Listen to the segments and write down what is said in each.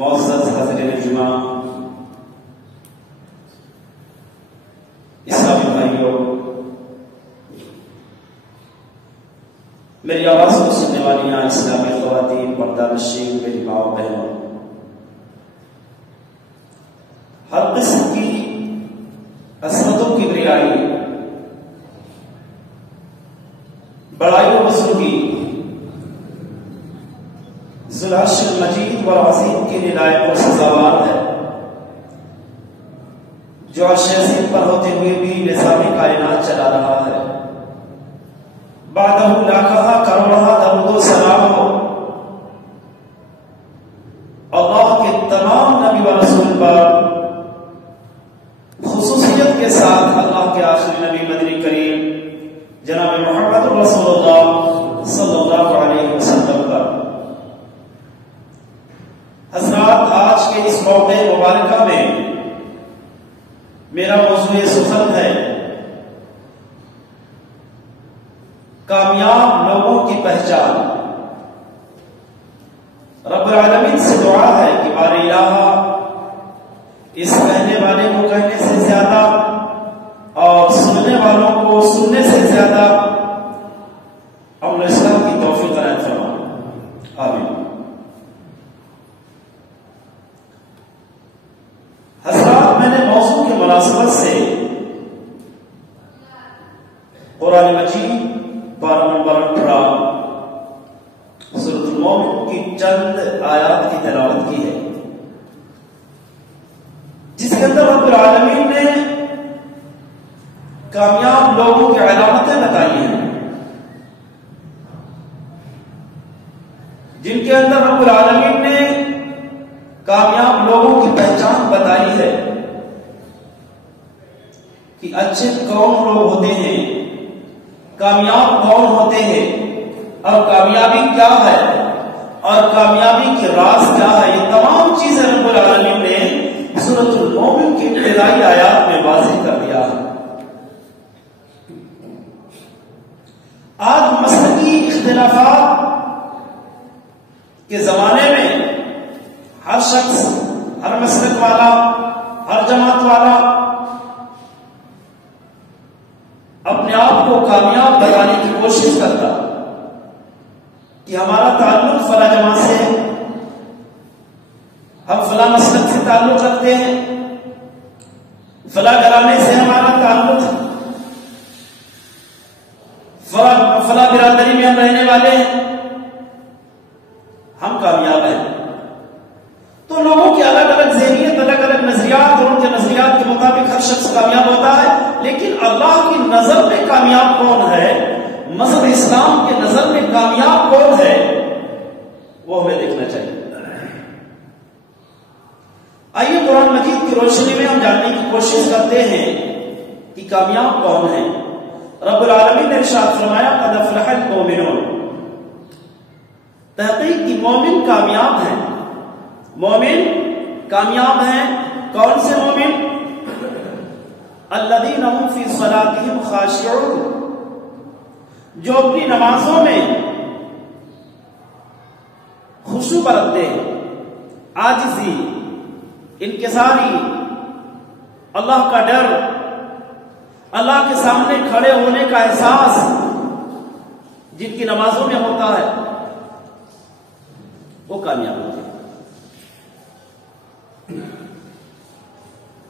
معزز حاضرین جمعہ، اسلامی بھائیوں، میری آواز کو سننے والی اسلامی خواتین، پردہ نشین، میری ماں و بہنوں، ہر قسم کی عصمتوں کی بریائی، بڑائی و بزرگی ذو العرش المجید و عظیم کے لیے لائق و سزاوار ہے، جو عرش عظیم پر ہوتے ہوئے بھی نظام کائنات چلا رہا ہے۔ بعدہ لاکھا کروڑا درود و سلام ہو اللہ کے تمام نبی و رسول پر، خصوصیت کے ساتھ اللہ کے آخری نبی مدنی کریم جناب محمد رسول اللہ صلی اللہ علیہ وسلم پر۔ حضرات، آج کے اس موقع مبارکہ میں میرا موضوع سخن ہے کامیاب لوگوں کی پہچان۔ رب العالمین سے دعا ہے کہ بار الہ اس کہنے والے کو کہنے سے زیادہ اور سننے والوں کو سننے سے زیادہ عمل اسلام کی توفیق عنایت فرما، آمین۔ حضرات، میں نے موضوع کے مناسبت سے قرآن مجید پارہ نمبر 18 سورۃ المومن کی چند آیات کی تلاوت کی ہے، جس کے اندر رب العالمین نے کامیاب لوگوں کی علامتیں بتائی ہیں، جن کے اندر رب العالمین نے کامیاب لوگوں کی پہچان بتائی ہے کہ اچھے کون لوگ ہوتے ہیں، کامیاب کون ہوتے ہیں، اور کامیابی کیا ہے، اور کامیابی کے راز کیا ہے۔ یہ تمام چیزیں رب العالمین نے سورۃ المومن کی ابتدائی آیات میں واضح کر دیا ہے۔ آج مسلکی اختلافات کے زمانے میں ہر شخص، ہر مسلک والا، ہر جماعت والا اپنے آپ کو کامیاب بنانے کی کوشش کرتا کہ ہمارا تعلق فلاں جماعت سے ہے، ہم فلاں مسلک سے تعلق رکھتے ہیں، فلاں گھرانے سے ہمارا تعلق، فلاں برادری میں ہم رہنے والے ہیں، ہم کامیاب ہیں۔ تو لوگوں کی الگ الگ ذہنیت، الگ الگ نظریات، اور ان کے نظریات کے مطابق ہر شخص کامیاب ہوتا ہے، لیکن اللہ کی نظر میں کامیاب کون ہے، مذہب اسلام کے نظر میں کامیاب کون ہے، وہ ہمیں دیکھنا چاہیے۔ آئیے قرآن مجید کی روشنی میں ہم جاننے کی کوشش کرتے ہیں کہ کامیاب کون ہے۔ رب العالمین نے ارشاد فرمایا قد افلح المؤمنون، تحقیق کی مومن کامیاب ہیں، مومن کامیاب ہیں۔ کون سے مومن؟ الذین هم فی صلاتهم خاشعون، جو اپنی نمازوں میں خشوع برتتے ہیں، عاجزی، انکساری، اللہ کا ڈر، اللہ کے سامنے کھڑے ہونے کا احساس جن کی نمازوں میں ہوتا ہے، وہ کامیاب ہوتے ہیں۔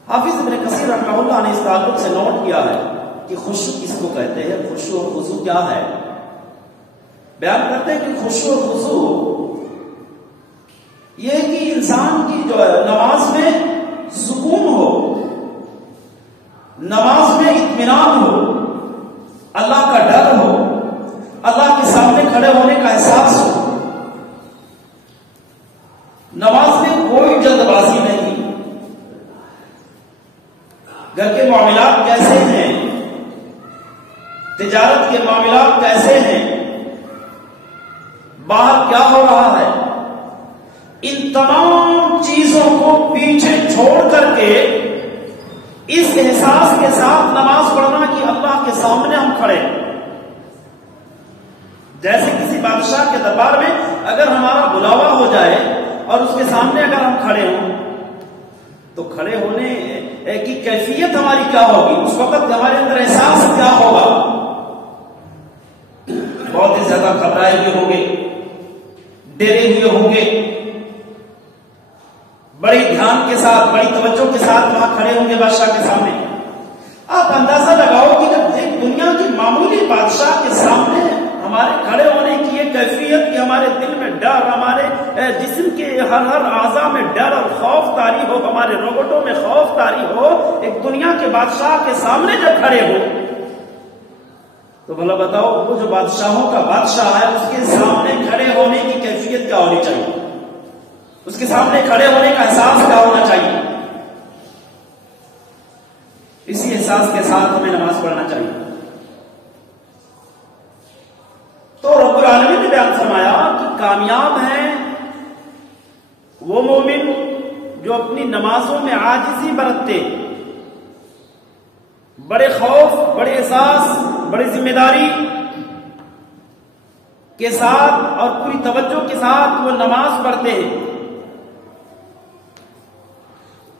حافظ ابن کثیر رحمہ اللہ نے اس تعلق سے نوٹ کیا ہے کہ خشوع کس کو کہتے ہیں، خشوع اور خضوع کیا ہے۔ بیان کرتے ہیں کہ خشوع اور خضوع یہ ہے کہ انسان کی جو ہے نماز میں سکون ہو، نماز میں اطمینان ہو، اللہ کا ڈر ہو، اللہ کے سامنے کھڑے ہونے کا احساس ہو، نماز میں کوئی جلد بازی نہیں، گھر کے معاملات کیسے ہیں، تجارت کے معاملات کیسے ہیں، باہر کیا ہو رہا ہے، ان تمام چیزوں کو پیچھے چھوڑ کر کے اس احساس کے ساتھ نماز پڑھنا کہ اللہ کے سامنے ہم کھڑے، جیسے کسی بادشاہ کے دربار میں اگر ہمارا بلاوا ہو جائے اور اس کے سامنے اگر ہم کھڑے ہوں تو کھڑے ہونے کی کیفیت ہماری کیا ہوگی، اس وقت ہمارے اندر احساس کیا ہوگا؟ بہت ہی زیادہ گھبرائے ہوئے ہوں گے، ڈرے ہوئے ہوں گے، بڑی دھیان کے ساتھ، بڑی توجہ کے ساتھ وہاں کھڑے ہوں گے بادشاہ کے سامنے۔ آپ اندازہ لگاؤ کہ جب ایک دنیا کی معمولی بادشاہ کے سامنے ہمارے کھڑے ہونے کی یہ کیفیت کہ ہمارے دل میں ڈر، ہمارے جسم کے ہر اعضاء میں ڈر اور خوف طاری ہو، ہمارے روگٹوں میں خوف طاری ہو، ایک دنیا کے بادشاہ کے سامنے جب کھڑے ہو تو بھلا بتاؤ وہ جو بادشاہوں کا بادشاہ ہے اس کے سامنے کھڑے ہونے کی کیفیت کیا ہونی چاہیے، اس کے سامنے کھڑے ہونے کا احساس کیا ہونا چاہیے؟ اسی احساس کے ساتھ ہمیں نماز پڑھنا چاہیے۔ تو رب العالمین نے بیان فرمایا کہ کامیاب ہیں وہ مومن جو اپنی نمازوں میں عاجزی برتتے، بڑے خوف، بڑے احساس، بڑی ذمہ داری کے ساتھ اور پوری توجہ کے ساتھ وہ نماز پڑھتے ہیں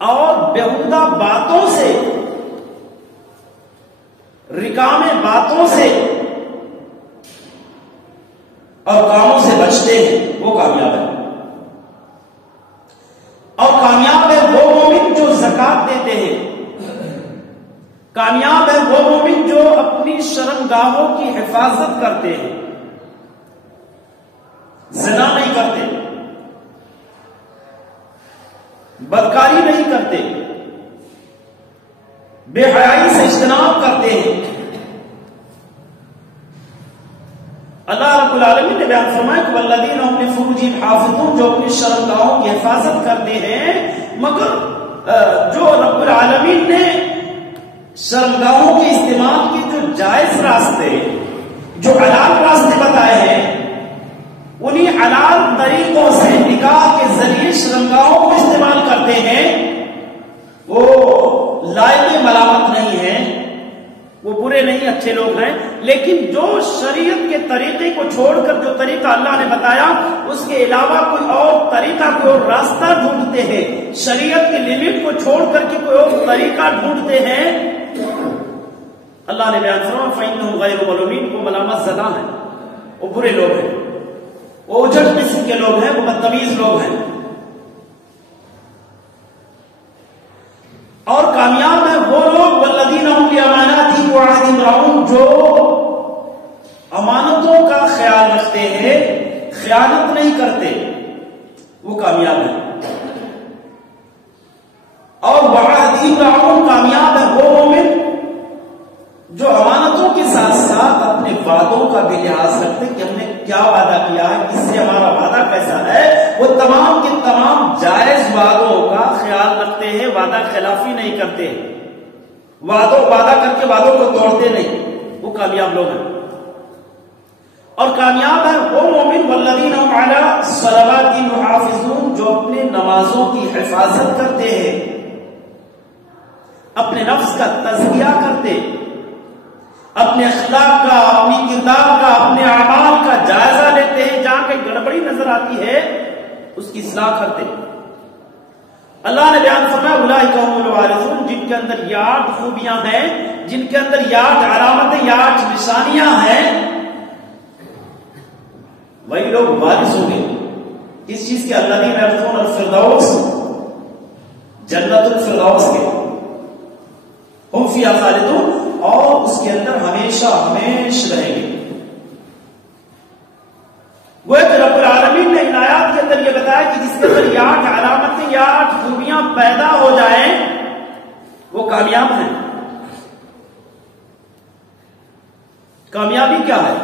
اور بیہودہ باتوں سے، رکامے باتوں سے اور کاموں سے بچتے ہیں، وہ کامیاب ہے۔ اور کامیاب ہے وہ مومن جو زکات دیتے ہیں، کامیاب ہے وہ مومن جو اپنی شرمگاہوں کی حفاظت کرتے ہیں، زنا نہیں کرتے، بدکاری نہیں کرتے، بے حیائی سے اجتناب کرتے ہیں۔ اللہ رب العالمین نے بیان فرمایا کہ والذین هم لفروجہم حافظون، جو اپنی شرمگاہوں کی حفاظت کرتے ہیں، مگر جو رب العالمین نے شرمگاہوں کے استعمال کے جو جائز راستے، جو حلال راستے بتائے ہیں، انہیں حلال طریقوں سے نکاح کے ذریعے شرمگاہوں کو استعمال کرتے ہیں، وہ لائق ملامت نہیں ہیں، وہ برے نہیں، اچھے لوگ ہیں، لیکن جو شریعت کے طریقے کو چھوڑ کر جو طریقہ اللہ نے بتایا اس کے علاوہ کوئی اور طریقہ، کوئی اور راستہ ڈھونڈتے ہیں، شریعت کی لمٹ کو چھوڑ کر کے کوئی اور طریقہ ڈھونڈتے ہیں، اللہ نے بیان فرمایا فَإِنَّهُمْ غَيْرُ مَلُومِينَ، وہ ملامت زدہ ہیں، وہ برے لوگ ہیں، وہ اجڑ قسم کے لوگ ہیں، وہ بدتمیز لوگ ہیں۔ اور کامیاب ہے وہ لوگ والذین هم لأماناتهم وعهدهم راعون، جو امانتوں کا خیال رکھتے ہیں، خیانت نہیں کرتے، وہ کامیاب ہے۔ اور وعهدهم راعون، کامیاب ہے وہ مومن جو امانتوں کے ساتھ ساتھ اپنے وعدوں کا بھی لحاظ رکھتے کہ ہم نے کیا وعدہ کیا ہے، اس سے ہمارا وعدہ کیسا ہے، وہ تمام کے تمام جائز وعدوں کا خیال رکھتے ہیں، وعدہ خلافی نہیں کرتے، وعدہ کر کے وعدوں کو توڑتے نہیں، وہ کامیاب لوگ ہیں۔ اور کامیاب ہے وہ مومن والذین هم علی صلواتہم یحافظون، جو اپنے نمازوں کی حفاظت کرتے ہیں، اپنے نفس کا تزکیہ کرتے، اپنے اخلاق کا، اپنی کردار کا، اپنے اعمال کا جائزہ لیتے ہیں، جہاں کہیں گڑبڑی نظر آتی ہے اس کی اصلاح کرتے۔ اللہ نے بیان فرمایا اولئک هم الوارثون، جن کے اندر یہ 8 خوبیاں ہیں، جن کے اندر یہ 8 علامتیں، یہ 8 نشانیاں ہیں، وہی لوگ وارث ہوں گے۔ کس چیز کے؟ الذین یرثون الفردوس، جنت الفردوس کے، ہم فیہا خالدون، اور اس کے اندر ہمیشہ ہمیشہ رہیں گے۔ وہ ایک رب العالمین نے ان آیات کے اندر یہ بتایا کہ جس کے اندر یہ 8 علامتیں، یہ 8 خوبیاں پیدا ہو جائیں وہ کامیاب ہیں۔ کامیابی کیا ہے؟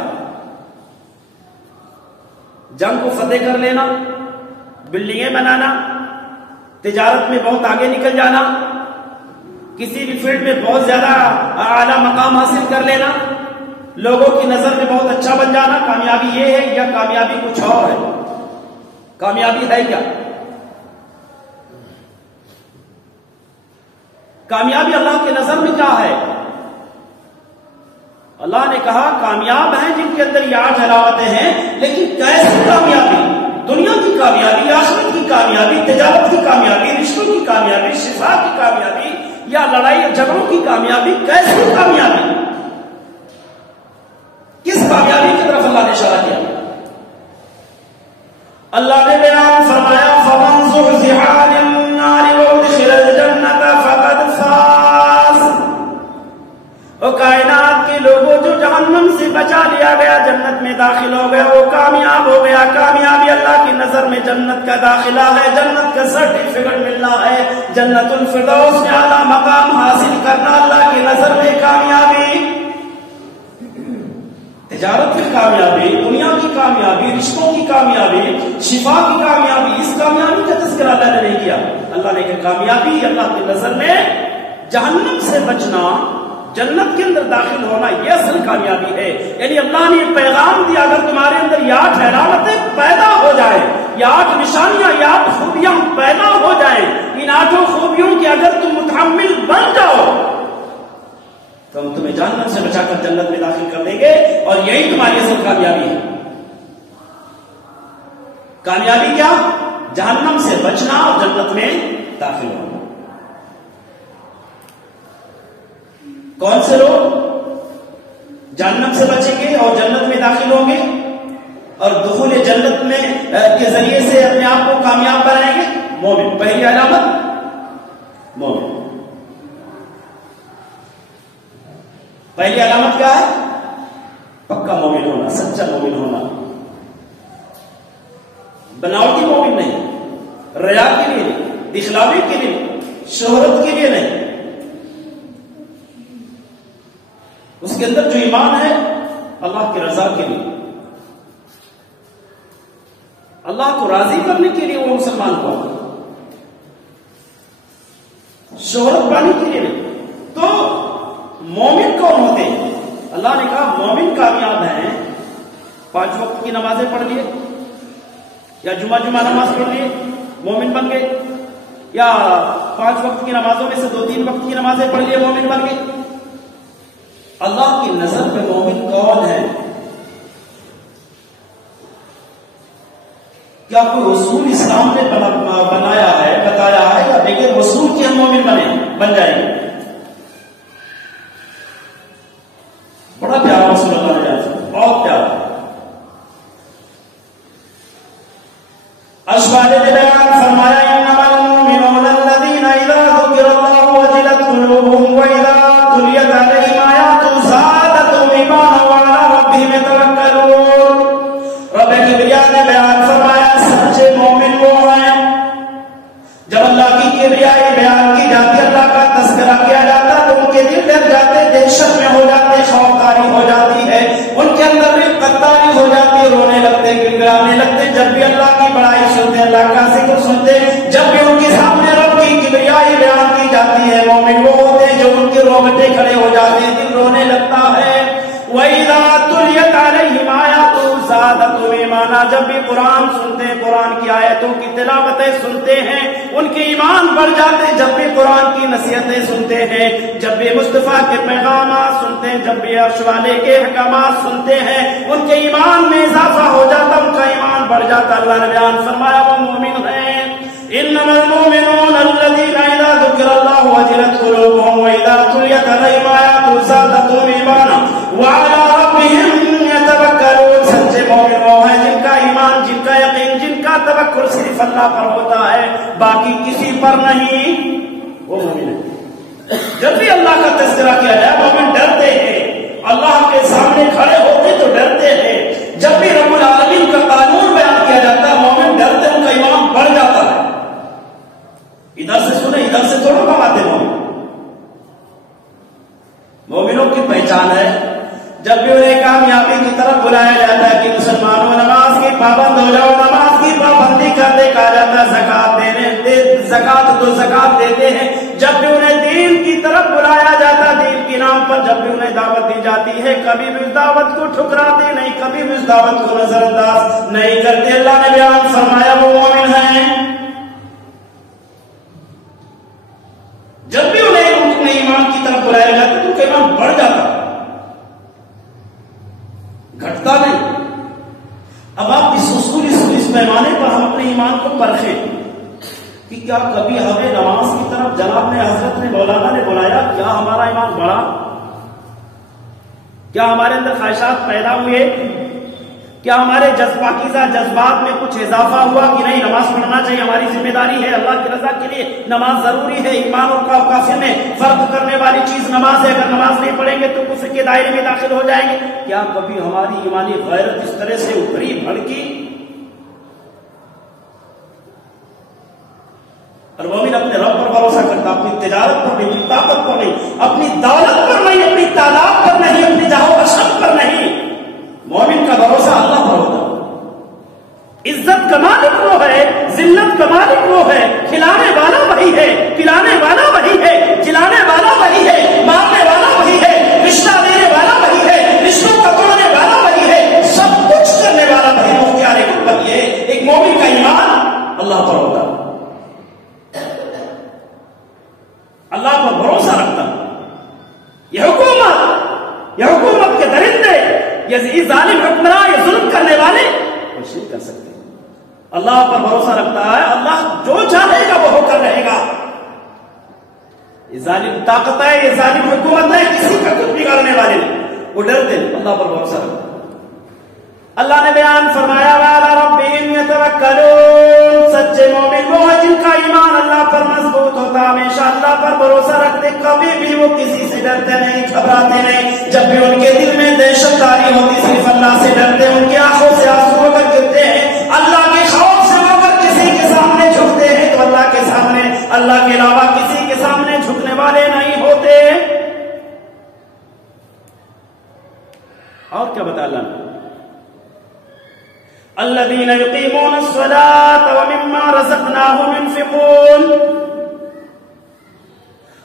جنگ کو فتح کر لینا، بلڈنگیں بنانا، تجارت میں بہت آگے نکل جانا، کسی بھی فیلڈ میں بہت زیادہ اعلیٰ مقام حاصل کر لینا، لوگوں کی نظر میں بہت اچھا بن جانا، کامیابی یہ ہے یا کامیابی کچھ اور ہے؟ کامیابی ہے کیا؟ کامیابی اللہ کی نظر میں کیا ہے؟ اللہ نے کہا کامیاب ہیں جن کے اندر یہ 8 علامتیں ہیں، لیکن کیسی کامیابی؟ دنیا کی کامیابی، آخرت کی کامیابی، تجارت کی کامیابی، رشتوں کی کامیابی، شفا کی کامیابی یا لڑائی جھگڑوں کی کامیابی، کیسی کامیابی؟ کس کامیابی کی طرف اللہ نے اشارہ کیا؟ اللہ نے بیان فرمایا فمن زحزح عن النار وادخل الجنة فقد فاز۔ وہ کائنات کے لوگوں جو جہنم سے بچا لیا گیا، جنت میں داخل ہو گیا، وہ کامیاب ہو گیا۔ کامیابی اللہ کی نظر میں جنت کا داخلہ ہے، جنت کا سرٹیفکیٹ ملنا ہے، جنت الفردوس میں اعلیٰ مقام حاصل کرنا اللہ کی نظر میں کامیابی۔ تجارت کی کامیابی، دنیا کی کامیابی، رشتوں کی کامیابی، شفا کی کامیابی، اس کامیابی کا تذکرہ اللہ نے نہیں کیا۔ اللہ نے کہا کامیابی اللہ کی نظر میں جہنم سے بچنا، جنت کے اندر داخل ہونا، یہ اصل کامیابی ہے۔ یعنی اللہ نے پیغام دیا اگر تمہارے اندر یہ 8 علامتیں پیدا ہو جائیں، یہ 8 نشانیاں، یہ 8 خوبیاں پیدا ہو جائیں، ان 8 خوبیوں کی اگر تم متحمل بن جاؤ تو ہم تمہیں جہنم سے بچا کر جنت میں داخل کر دیں گے، اور یہی تمہاری اصل کامیابی ہے۔ کامیابی کیا؟ جہنم سے بچنا اور جنت میں داخل ہونا۔ کون سے لوگ جہنم سے بچیں گے اور جنت میں داخل ہوں گے اور دخول جنت میں کے ذریعے سے اپنے آپ کو کامیاب بنائیں گے؟ مومن۔ پہلی علامت مومن۔ پہلی علامت کیا ہے؟ پکا مومن ہونا، سچا مومن ہونا، بناوٹی مومن نہیں، ریا کے لیے نہیں، دکھلاوے کے لیے نہیں، شہرت کے لیے نہیں۔ اس کے اندر جو ایمان ہے اللہ کی رضا کے لیے، اللہ کو راضی کرنے کے لیے وہ مسلمان ہوا، شہرت پانے کے لیے نہیں۔ تو مومن کون ہوتے ہیں؟ اللہ نے کہا مومن کامیاب ہیں 5 وقت کی نمازیں پڑھ لیے، یا جمعہ نماز پڑھ لیے مومن بن گئے، یا 5 وقت کی نمازوں میں سے 2-3 وقت کی نمازیں پڑھ لیے مومن بن گئے۔ اللہ کی نظر میں مومن کون ہے؟ کیا کوئی رسول اسلام نے بنایا ہے، بتایا ہے، یا بغیر رسول کے ہم مومن بن جائیں گے؟ بڑا پیارا رسول اللہ نے جاتا، بہت پیارا۔ اشعار نے بیان فرمایا انما المؤمنون الذين اذا ذكر الله وجلت قلوبهم واذا تليت عليهم آياته زادتهم ایمانا وعلى ربهم يتوکلون۔ رب کبریا نے بیان فرمایا سچے مومن وہ ہیں جب اللہ کی کبریائی بیان کی جاتی، اللہ کا تذکرہ کیا جاتا تو ان کے دل ڈر جاتے، دہشت میں ہو جاتے، خوفکاری ہو جاتی ہے، ان کے اندر رقتاری ہو جاتی، رونے لگتے، گڑگڑانے لگتے جب بھی اللہ کی بڑائی سنتے، اللہ کا ذکر سنتے، جب بھی ان کے سامنے رب کی کبریائی بیان کی جاتی ہے۔ مومن وہ ہوتے ہیں جو ان کے روگٹے کھڑے ہو جاتے ہیں، دل رونے لگتا ہے۔ وَإِذَا تُلِيَتْ عَلَيْهِمْ آيَاتُهُ زَادَتْهُمْ ایمانا، جب بھی قرآن سنتے ہیں، قرآن کی آیتوں کی تلاوتیں سنتے ہیں، ان کے ایمان بڑھ جاتے۔ جب بھی قرآن کی نصیحتیں سنتے ہیں، جب بھی مصطفیٰ کے پیغامات سنتے ہیں، جب بھی عرش والے کے احکامات سنتے ہیں، ان کے ایمان میں اضافہ ہو جاتا، ان کا ایمان بڑھ جاتا۔ اللہ نے بیان فرمایا وہ مومن ہیں انما المؤمنون الذين اذا ذكر الله وجلت قلوبهم واذا تليت عليهم آياته زادتهم ایمانا وعلى ربهم يتوکلون۔ سچے مومن وہ ہیں جن کا ایمان، جن کا یقین، جن کا توکل صرف اللہ پر ہوتا ہے، باقی کسی پر نہیں، وہ مومن ہے۔ جب بھی اللہ کا تذکرہ کیا جائے مومن ڈرتے ہیں، اللہ کے سامنے کھڑے ہوتے تو ڈرتے ہیں۔ جب بھی رب العالمین کا قانون بیان کیا جاتا ہے مومن ڈرتے، ان کا ایمان بڑھ جاتا ہے۔ ادھر سے سنے ادھر سے تھوڑا کماتے مومنوں کی پہچان ہے جب بھی انہیں کامیابی کی طرف بلایا جاتا ہے کہ مسلمانوں نماز کی پابند ہو جاؤ، نماز کی پابندی کرتے کہا جاتا ہے، زکات دیتے ہیں۔ جب بھی انہیں دین کی طرف بلایا جاتا ہے، دین کے نام پر جب بھی انہیں دعوت دی جاتی ہے، کبھی بھی اس دعوت کو ٹھکراتے نہیں، کبھی بھی اس دعوت کو نظر انداز نہیں کرتے۔ اللہ نے بیان فرمایا وہ مومن ہیں جب بھی انہیں ایمان کی طرف بلایا جاتا تو ان کا ایمان بڑھ جاتا، گھٹتا نہیں۔ اب آپ اس اصول، اس پیمانے پر ہم اپنے ایمان کو پرکھیں کہ کیا کبھی ہمیں نماز کی طرف جناب نے حضرت نے مولانا نے بلایا؟ کیا ہمارا ایمان بڑھا؟ کیا ہمارے اندر خواہشات پیدا ہوئے؟ کیا ہمارے پاکیزہ جذبات میں کچھ اضافہ ہوا کہ نہیں نماز پڑھنا چاہیے، ہماری ذمہ داری ہے، اللہ کی رضا کے لیے نماز ضروری ہے، ایمان اور کافر میں فرق کرنے والی چیز نماز ہے، اگر نماز نہیں پڑھیں گے تو کفر کے دائرے میں داخل ہو جائیں گے؟ کیا کبھی ہماری ایمانی غیرت اس طرح سے ابھری بھڑکی؟ اور مومن اپنے رب پر بھروسہ کرتا، اپنی تجارت پر نہیں، اپنی طاقت پر نہیں، اپنی دولت پر نہیں، اپنی تعداد پر نہیں، اپنی جاہ و اشرف پر نہیں، مومن کا بھروسہ اللہ پر ہوتا۔ عزت کا مالک وہ ہے، ذلت کا مالک وہ ہے، کھلانے والا وہی ہے، پلانے والا وہی ہے، جلانے والا وہی ہے، مارنے والا وہی ہے، رشتہ دینے والا وہی ہے، رشتوں کا توڑنے والا وہی ہے، سب کچھ کرنے والا وہی، مختار وہی ہے۔ ایک مومن کا ایمان اللہ پر ہوتا، اللہ پر بھروسہ رکھتا۔ یہ حکومت کے درندے، یہ ظالم حکمراں، یہ ظلم کرنے والے کچھ نہیں کر سکتے۔ اللہ پر بھروسہ رکھتا ہے، اللہ جو چاہے گا وہ ہو کر رہے گا۔ یہ ظالم طاقت ہے، یہ ظالم حکومت ہے، کسی کا کچھ بگاڑنے والے نہیں، وہ ڈرتے ہیں، اللہ پر بھروسہ رکھتا ہے۔ اللہ نے بیان فرمایا وَعَلَىٰ رَبِّهِمْ يَتَوَكَّلُونَ، سچے مومن وہ ہیں جن کا ایمان اللہ پر مضبوط ہوتا، ہمیشہ اللہ پر بھروسہ رکھتے، کبھی بھی وہ کسی سے ڈرتے نہیں، گھبراتے نہیں۔ جب بھی ان کے دل میں دہشت داری ہوتی صرف اللہ سے ڈرتے، ان کی آنکھوں سے آنسو ہو کر گرتے ہیں، اللہ کے خوف سے ہو کر کسی کے سامنے جھکتے ہیں تو اللہ کے سامنے، اللہ کے علاوہ کسی کے سامنے جھکنے والے نہیں ہوتے۔ اور کیا بتا اللہ نے؟ الذين يقيمون الصلاة ومما رزقناهم ينفقون،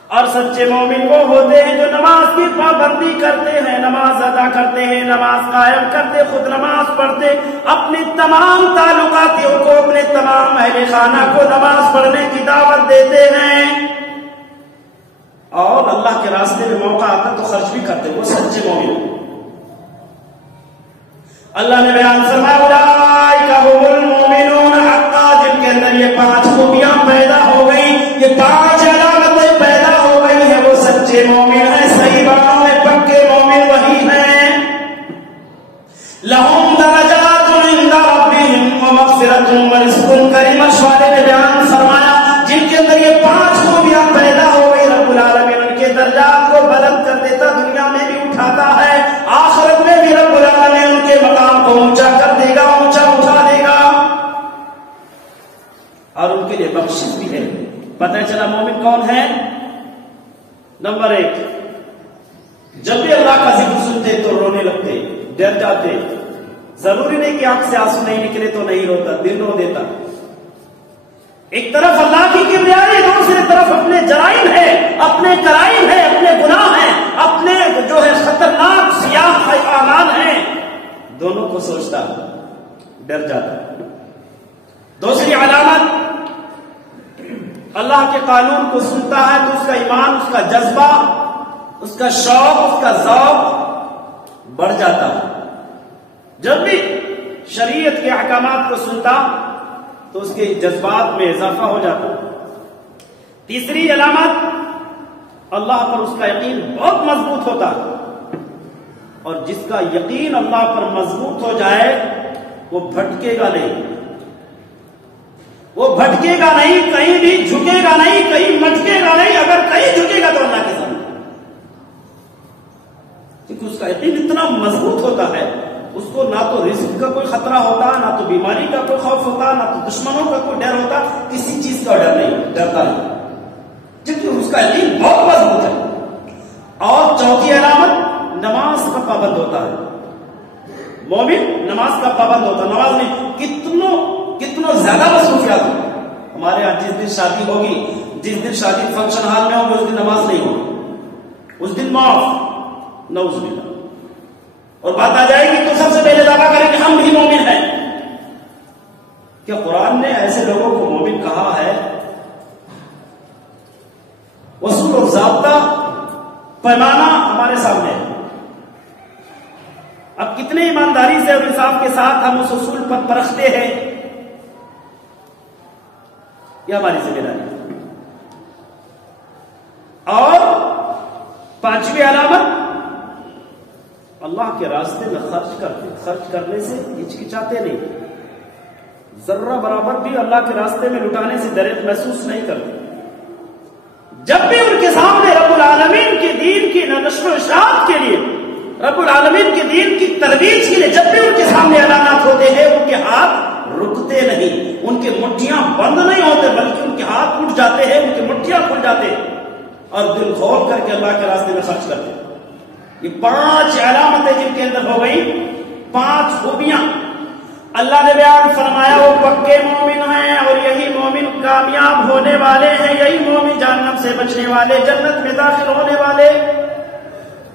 اور سچے مومن وہ ہوتے ہیں جو نماز کی پابندی کرتے ہیں، نماز ادا کرتے ہیں، نماز قائم کرتے، خود نماز پڑھتے، اپنی تمام تعلقاتیوں کو، اپنے تمام اہل خانہ کو نماز پڑھنے کی دعوت دیتے ہیں، اور اللہ کے راستے میں موقع آتا تو خرچ بھی کرتے، وہ سچے مومن۔ اللہ نے بیان فرمایا اولئک هم المؤمنون حقا، جن کے اندر یہ 5 خوبیاں پیدا ہو گئی، یہ 5 علامتیں پیدا ہو گئی ہیں، وہ سچے مومن ہیں، صحیح معنوں میں پکے مومن وہی ہیں۔ لہم درجات عند ربهم ومغفرۃ ورزق کریم، والے نے بیان فرمایا جن کے اندر یہ 5 خوبیاں پیدا ہو گئی، رب العالمین ان کے درجات کو بلند کر دیتا، دنیا میں بھی اٹھاتا ہے، آخرت میں بھی رب العالمین ان کے مقام کو اونچا کر دے گا، اونچا اٹھا دے گا، اور ان کے لیے بخشش بھی ہے۔ پتہ چلا مومن کون ہے؟ نمبر 1، جب بھی اللہ کا ذکر سنتے تو رونے لگتے، ڈر جاتے، ضروری نہیں کہ آنکھ سے آنسو نہیں نکلے تو نہیں روتا، دل رو دیتا۔ ایک طرف اللہ کی کبریائی، دوسری طرف اپنے جرائم ہے، اپنے کرائم ہے، اپنے گناہ ہیں، اپنے جو ہے خطرناک سیاہ اعمال ہیں، دونوں کو سوچتا، ڈر جاتا۔ دوسری علامت، اللہ کے قانون کو سنتا ہے تو اس کا ایمان، اس کا جذبہ، اس کا شوق، اس کا ذوق بڑھ جاتا ہے۔ جب بھی شریعت کے احکامات کو سنتا تو اس کے جذبات میں اضافہ ہو جاتا۔ تیسری علامت، اللہ پر اس کا یقین بہت مضبوط ہوتا، اور جس کا یقین اللہ پر مضبوط ہو جائے وہ بھٹکے گا نہیں، وہ بھٹکے گا نہیں، کہیں بھی جھکے گا نہیں، کہیں مٹکے گا نہیں، اگر کہیں جھکے گا تو اللہ کے سامنے، کیونکہ اس کا یقین اتنا مضبوط ہوتا ہے، اس کو نہ تو رزق کا کوئی خطرہ ہوتا، نہ تو بیماری کا کوئی خوف ہوتا، نہ تو دشمنوں کا کوئی ڈر ہوتا، کسی چیز کا ڈر نہیں، ڈرتا نہیں، کیونکہ اس کا یقین بہت مضبوط ہے۔ اور چوتھی علامت، نماز کا پابند ہوتا ہے، مومن نماز کا پابند ہوتا، نماز میں کتنوں زیادہ مصروفیات ہو۔ ہمارے یہاں جس دن شادی ہوگی، جس دن شادی فنکشن ہال میں ہوگی، اس دن نماز نہیں ہوگی، اس دن معاف، نعوذ باللہ، اور بات آ جائے گی تو سب سے پہلے دعویٰ کریں کہ ہم بھی مومن ہیں۔ کیا قرآن نے ایسے لوگوں کو مومن کہا ہے؟ اصول اور ضابطہ، پیمانہ ہمارے سامنے ہے۔ اب کتنے ایمانداری سے اور انصاف کے ساتھ ہم اس اصول پر پرکھتے ہیں یہ ہماری ذمہ داری ہے۔ اور پانچویں علامت، اللہ کے راستے میں خرچ کرنے سے ہچکچاتے نہیں، ذرہ برابر بھی اللہ کے راستے میں لٹانے سے درد محسوس نہیں کرتے۔ جب بھی ان کے سامنے رب العالمین کے دین کی نشر و اشاعت کے لیے، رب العالمین کے دین کی ترویج کے لیے جب بھی ان کے سامنے اعلانات ہوتے ہیں، ان کے ہاتھ رکتے نہیں، ان کے مٹھیاں بند نہیں ہوتے، بلکہ ان کے ہاتھ اٹھ جاتے ہیں، ان کی مٹھیاں کھل جاتے ہیں اور دل کھول کر کے اللہ کے راستے میں خرچ کرتے ہیں۔ یہ 5 علامتیں جن کے اندر ہو گئی، 5 خوبیاں اللہ نے بیان فرمایا، وہ پکے مومن ہیں اور یہی مومن کامیاب ہونے والے ہیں، یہی مومن جہنم سے بچنے والے، جنت میں داخل ہونے والے۔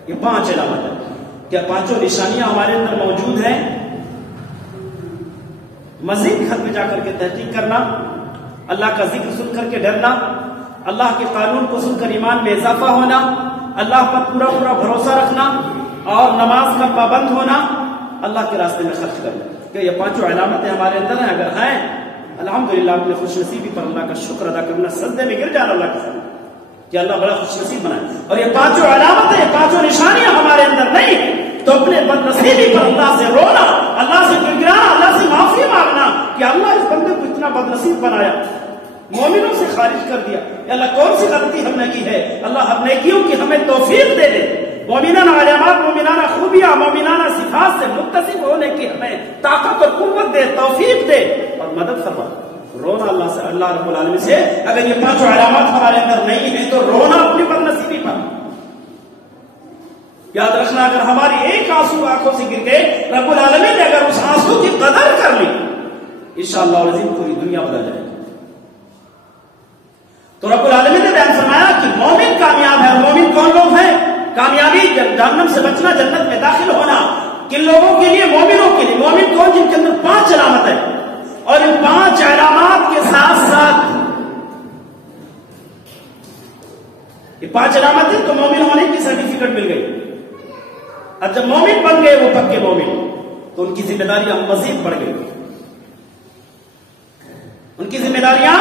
یہ 5 علامت ہے۔ کیا 5 نشانیاں ہمارے اندر موجود ہیں؟ مزید گھر میں جا کر کے تحقیق کرنا، اللہ کا ذکر سن کر کے ڈرنا، اللہ کے قانون کو سن کر ایمان میں اضافہ ہونا، اللہ پر پورا بھروسہ رکھنا اور نماز کا پابند ہونا، اللہ کے راستے میں خرچ کرنا۔ کہ یہ 5 علامتیں ہمارے اندر ہیں؟ اگر ہیں الحمدللہ اپنے خوش نصیبی پر اللہ کا شکر ادا کرنا، سجدے میں گر جانا اللہ کے سامنے کہ اللہ بڑا خوش نصیب بنائے۔ اور یہ 5 علامتیں، 5 نشانیاں ہمارے اندر نہیں تو اپنے بد نصیبی پر اللہ سے رونا، اللہ سے گڑگڑانا، اللہ سے معافی مانگنا کہ اللہ اس بندے کو اتنا بد نصیب بنایا، مومنوں سے خارج کر دیا، اللہ کون سی غلطی ہم نے کی ہے، اللہ ہم نیکیوں کی ہمیں توفیق دے دے، مومنانہ علامات، مومنانہ خوبیاں، مومنانہ صفات سے متصف ہونے کی ہمیں طاقت اور قوت دے، توفیق دے اور مدد فرما۔ رونا اللہ سے، اللہ رب العالمین سے اگر یہ 5 علامات ہمارے اندر نہیں ہیں تو رونا اپنی بد نصیبی پر۔ یاد رکھنا، اگر ہماری ایک آنسو آنکھوں سے گر گئے، رب العالمین نے اگر اس آنسو کی قدر کر لی، انشاءاللہ العظیم پوری دنیا بدل جائے گی۔ تو رب العالمین نے بیان فرمایا کہ مومن کامیاب ہے۔ مومن کون لوگ ہیں؟ کامیابی جہنم سے بچنا، جنت میں داخل ہونا، کن لوگوں کے لیے؟ مومنوں کے لیے۔ مومن کون؟ جن کے اندر 5 علامت ہے، اور ان 5 علامات کے ساتھ ساتھ یہ 5 علامتیں تو مومن ہونے کی سرٹیفکیٹ مل گئی۔ اب جب مومن بن گئے وہ پکے مومن، تو ان کی ذمہ داریاں مزید بڑھ گئی، ان کی ذمہ داریاں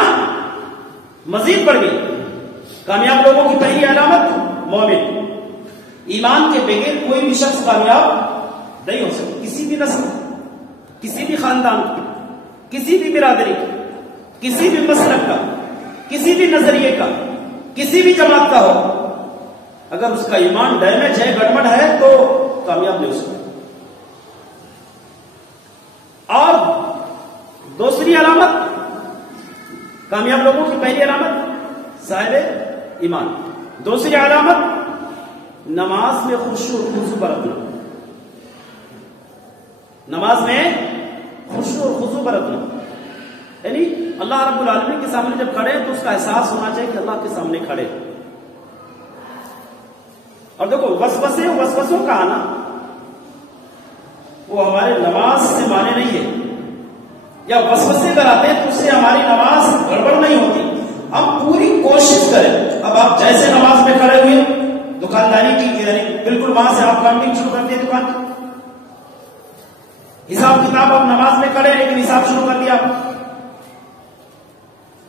مزید بڑھ گئی۔ کامیاب لوگوں کی پہلی علامت مومن۔ ایمان کے بغیر کوئی بھی شخص کامیاب نہیں ہو سکتا، کسی بھی نسل، کسی بھی خاندان کا، کسی بھی برادری کا، کسی بھی مسلک کا، کسی بھی نظریے کا، کسی بھی جماعت کا ہو، اگر اس کا ایمان ڈیمیج ہے، گڑبڑ ہے، تو کامیاب نہیں ہو سکتا۔ اور دوسری علامت، کامیاب لوگوں کی پہلی علامت صاحب ایمان، دوسری علامت نماز میں خشوع اور خضوع برتنا، نماز میں خشوع اور خضوع برتنا، یعنی اللہ رب العالمین کے سامنے جب کھڑے تو اس کا احساس ہونا چاہیے کہ اللہ کے سامنے کھڑے۔ اور دیکھو وسوسوں کا آنا وہ ہمارے نماز سے مانے نہیں ہے، یا وسوسے اگر آتے ہیں تو اس سے ہماری نماز گڑبڑ نہیں ہوتی۔ ہم پوری کوشش کریں، اب آپ جیسے نماز میں کھڑے ہوئے، دکانداری کی، یعنی بالکل وہاں سے آپ کاؤنٹنگ شروع کرتے ہیں، دکان کی حساب کتاب، آپ نماز میں کھڑے لیکن حساب شروع کر دیا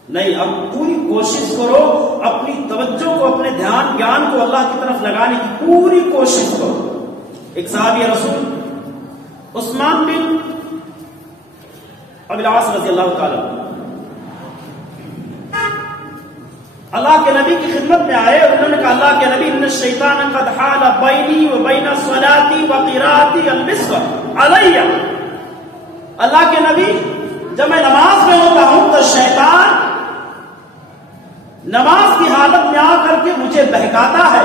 نہیں۔ اب پوری کوشش کرو، اپنی توجہ کو، اپنے دھیان گیان کو اللہ کی طرف لگانے کی پوری کوشش کرو۔ ایک صحابی رسول عثمان بن ابی العاص رضی اللہ تعالی اللہ کے نبی کی خدمت میں آئے اور انہوں نے کہا، اللہ کے نبی، ان الشیطان قد حال بینی و بین صلاتی و قراءتی المسح علی۔ اللہ کے نبی، جب میں نماز میں ہوتا ہوں تو شیطان نماز کی حالت میں آ کر کے مجھے بہکاتا ہے،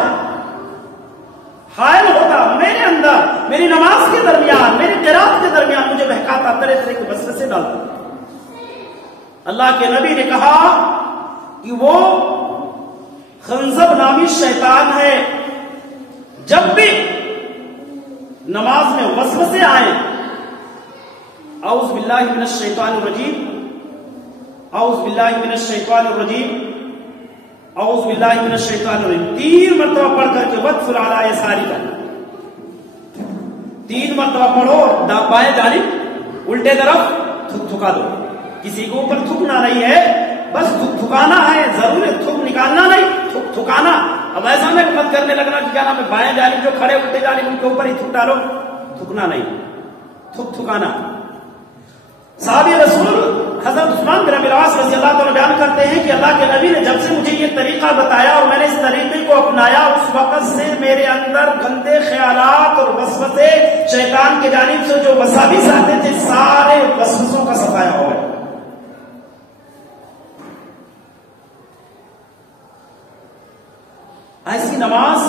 حائل ہوتا میرے اندر، میری نماز کے درمیان، میری قرات کے درمیان مجھے بہکاتا، طرح طرح کے وسوسے ڈالتا۔ اللہ کے نبی نے کہا کہ وہ خنزب نامی شیطان ہے، جب بھی نماز میں وسوسے آئے، اعوذ باللہ من الشیطان الرجیم، اعوذ باللہ من الشیطان الرجیم، اعوذ باللہ من الشیطان الرجیم 3 مرتبہ پڑھ کر کے وقفل علی یساری کا 3 مرتبہ پڑھو، بائیں جانب الٹے طرف تھکا دو۔ کسی کو اوپر تھکنا نہیں ہے، بس تھکانا ہے، ضرور ہے، تھک نکالنا نہیں، تھکانا. اب ایسا نہیں مت کرنے لگنا کہ کیا نام ہے بائیں جانب جو کھڑے اٹھتے جانب ان کے اوپر ہی تھک ڈالو. تھکنا نہیں، تھکانا. صحابی رسول حضرت عثمان بن ابی العاص رضی اللہ تعالیٰ بیان کرتے ہیں کہ اللہ کے نبی نے جب سے مجھے یہ طریقہ بتایا اور میں نے اس طریقے کو اپنایا، اس وقت سے میرے اندر گندے خیالات اور وسوسے شیطان کی جانب سے جو وساوس آتے تھے سارے وسوسوں کا صفایا ہو گیا. ایسی نماز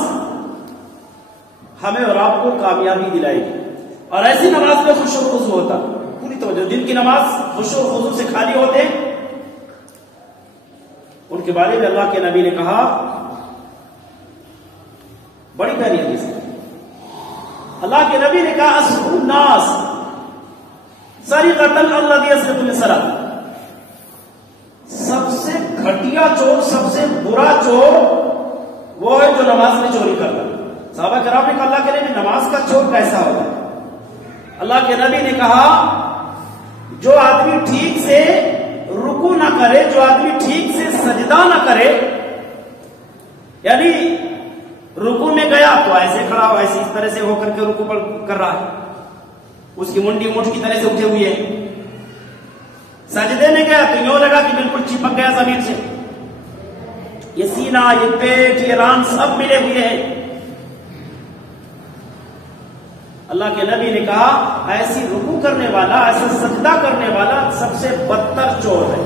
ہمیں اور آپ کو کامیابی دلائے گی، اور ایسی نماز میں خشوع و خضوع ہوتا. پوری توجہ. جن کی نماز خشوع و خضوع سے خالی ہوتے ان کے بارے میں اللہ کے نبی نے کہا، بڑی پیاری حدیث ہے. اللہ کے نبی نے کہا اسرع الناس سرقۃ الذی یسرق الصلاۃ. سب سے گھٹیا چور، سب سے برا چور وہ ہے جو نماز میں چوری کرتا. صحابہ کرام نے کہا اللہ کے نبی نماز کا چور کیسا ہوگا؟ اللہ کے نبی نے کہا جو آدمی ٹھیک سے رکوع نہ کرے، جو آدمی ٹھیک سے سجدہ نہ کرے، یعنی رکوع میں گیا تو ایسے کھڑا ہو، ایسے اس طرح سے ہو کر کے رکوع پر کر رہا ہے، اس کی منڈی مٹھ کی طرح سے اٹھے ہوئی ہے. سجدے میں گیا تو یوں لگا کہ بالکل چپک گیا زمین سے، یہ سینہ، یہ پیٹ، یہ ران سب ملے ہوئے ہیں. اللہ کے نبی نے کہا ایسی رکوع کرنے والا، ایسا سجدہ کرنے والا سب سے بدتر چور ہے،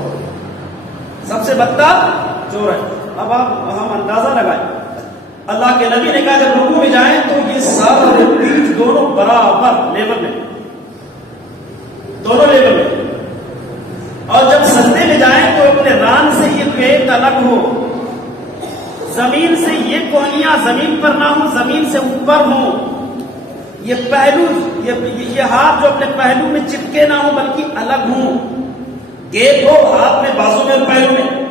سب سے بدتر چور ہے. اب ہم اندازہ لگائیں. اللہ کے نبی نے کہا جب رکوع میں جائیں تو یہ سر اور پیٹھ دونوں برابر لیول میں، دونوں لیول میں، اور جب سجدے میں جائیں تو اپنے ران سے یہ پیٹ الگ ہو، زمین سے یہ کوہنیاں زمین پر نہ ہو، زمین سے اوپر ہوں، یہ پہلو، یہ ہاتھ جو اپنے پہلو میں چپکے نہ ہو بلکہ الگ ہوں، گیپ ہو ہاتھ میں، بازو میں، پہلو میں.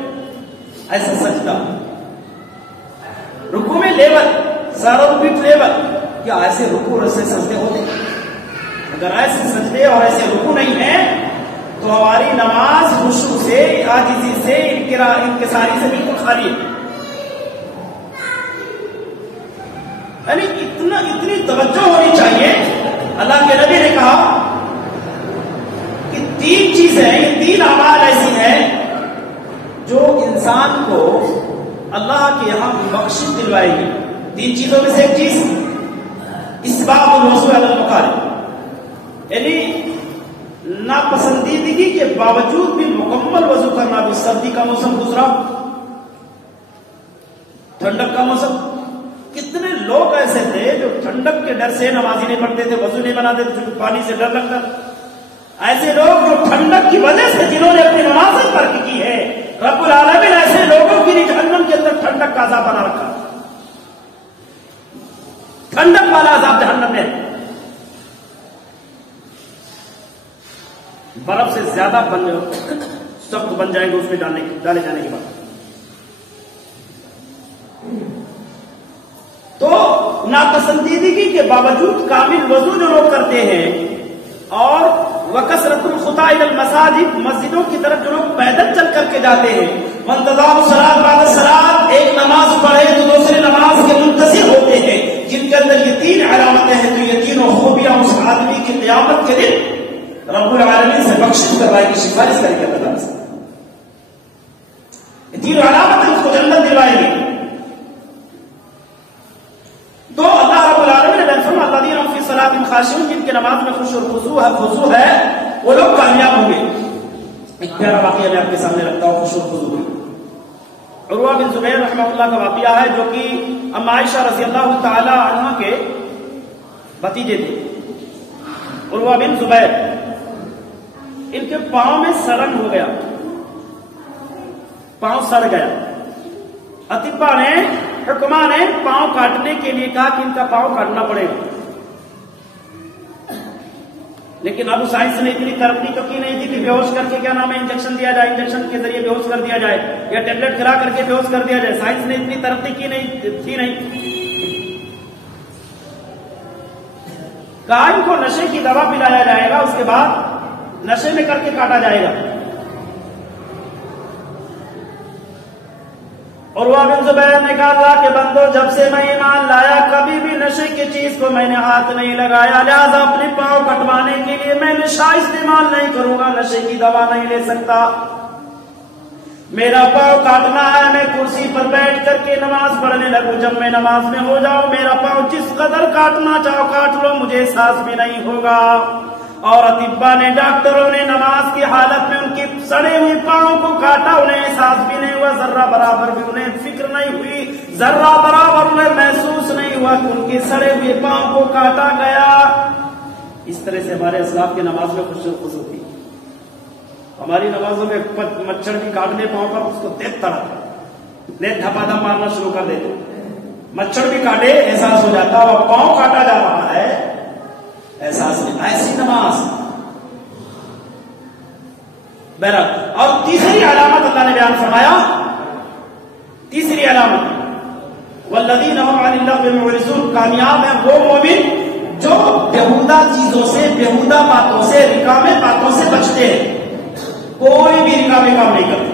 ایسا سجدہ رکوع میں لیول، سر اور پیٹھ لیول. کیا ایسے رکوع اور ایسے سجدے ہوتے؟ اگر ایسے سجدے اور ایسے رکوع نہیں ہیں تو ہماری نماز خشوع سے، عاجزی سے، انکساری سے بالکل خالی ہے. یعنی اتنی توجہ ہونی چاہیے. اللہ کے نبی نے کہا کہ 3 چیزیں، یہ 3 اعمال ایسی ہیں جو انسان کو اللہ کے یہاں بخشش دلوائے گی. 3 چیزوں میں سے ایک چیز اسباغ الوضوء علی المکارہ، یعنی ناپسندیدگی کے باوجود بھی مکمل وضو کرنا. بھی سردی کا موسم گزرا، ٹھنڈک کا موسم، کتنے لوگ ایسے تھے جو ٹھنڈک کے ڈر سے نمازی نہیں پڑھتے تھے، وضو نہیں بناتے تھے کیونکہ پانی سے ڈر لگتا. ایسے لوگ جو ٹھنڈک کی وجہ سے جنہوں نے اپنی نمازیں ترک کی ہے، رب العالمین ایسے لوگوں کی جہنم کے اندر ٹھنڈک کا عذاب بنا رکھا. ٹھنڈک والا عذاب جہنم میں برف سے زیادہ سخت بن جائیں گے اس میں ڈالے جانے کے بعد. تو ناپسندیدگی کے باوجود کامل وضو جو لوگ کرتے ہیں، اور وکثرت الخطا الی المساجد، مسجدوں کی طرف جو لوگ پیدل چل کر کے جاتے ہیں، وانتظار الصلاۃ بعد الصلاۃ، ایک نماز پڑھے تو دوسری نماز کے منتظر ہوتے ہیں، جن کے اندر یہ 3 علامتیں ہیں، تو یہ تینوں خوبیاں اس آدمی کی قیامت کے دن رب العالمین سے بخشش کروائے گی، سفارش کرے گی اللہ سے. یہ 3 علامتیں اس کو جنت دلوائے گی. تو اللہ رب العالمین نے فرمایا الذین هم فی صلاتہم خاشعون، جن کے نماز میں خضوع ہے وہ لوگ کامیاب ہوں گے. ایک پیارا واقعہ میں آپ کے سامنے رکھتا ہوں خشوع خضوع. عروہ بن زبیر رحمہ اللہ کا واقعہ ہے، جو کہ ام عائشہ رضی اللہ تعالی عنہ کے بھتیجے تھے. عروہ بن زبیر، ان کے پاؤں میں سڑن ہو گیا، پاؤں سڑ گیا. اطباء نے، حکما نے پاؤں کاٹنے کے لیے کہا کہ ان کا پاؤں کاٹنا پڑے گا، لیکن ابو سائنس نے اتنی ترقی تو کی نہیں تھی کہ بے ہوش کر کے کیا نام ہے انجیکشن دیا جائے، انجیکشن کے ذریعے بے ہوش کر دیا جائے، یا ٹیبلٹ کھلا کر کے بے ہوش کر دیا جائے. سائنس نے اتنی ترقی کی نہیں تھی. کہا ان کو نشے کی دوا پلایا جائے گا، اس کے بعد نشے میں کر کے کاٹا جائے گا. اور وہ بن زبیر نے کہا اللہ کے بندو جب سے میں ایمان لایا کبھی بھی نشے کی چیز کو میں نے ہاتھ نہیں لگایا، لہذا اپنے پاؤں کٹوانے کے لیے میں نشہ استعمال نہیں کروں گا، نشے کی دوا نہیں لے سکتا۔ میرا پاؤں کاٹنا ہے، میں کرسی پر بیٹھ کر کے نماز پڑھنے لگوں، جب میں نماز میں ہو جاؤں میرا پاؤں جس قدر کاٹنا چاہو کاٹ لو، مجھے احساس بھی نہیں ہوگا۔ اور اطباء نے، ڈاکٹروں نے نماز کی حالت میں ان کی سڑے ہوئے پاؤں کو کاٹا، انہیں احساس بھی نہیں ہوا، ذرہ برابر بھی انہیں فکر نہیں ہوئی، ذرہ برابر انہیں محسوس نہیں ہوا کہ ان کے سڑے ہوئے پاؤں کو کاٹا گیا۔ اس طرح سے ہمارے اسلاف کی نماز میں خوش ہوتی ہے۔ ہماری نمازوں میں مچھر بھی کاٹنے پاؤں پر اس کو دیکھتا رہتا، دھپا دھپ مارنا شروع کر دیتے، مچھر بھی کاٹے احساس ہو جاتا، اور پاؤں کاٹا جا رہا ہے احساس نہیں۔ ایسی نماز بہرحال۔ اور تیسری علامت اللہ نے بیان فرمایا، تیسری علامت والذین هم عن اللغو معرضون، کامیاب ہے وہ مومن جو بیہودہ چیزوں سے، بیہودہ باتوں سے، رکامے باتوں سے بچتے ہیں، کوئی بھی رکامے کام نہیں کرتے۔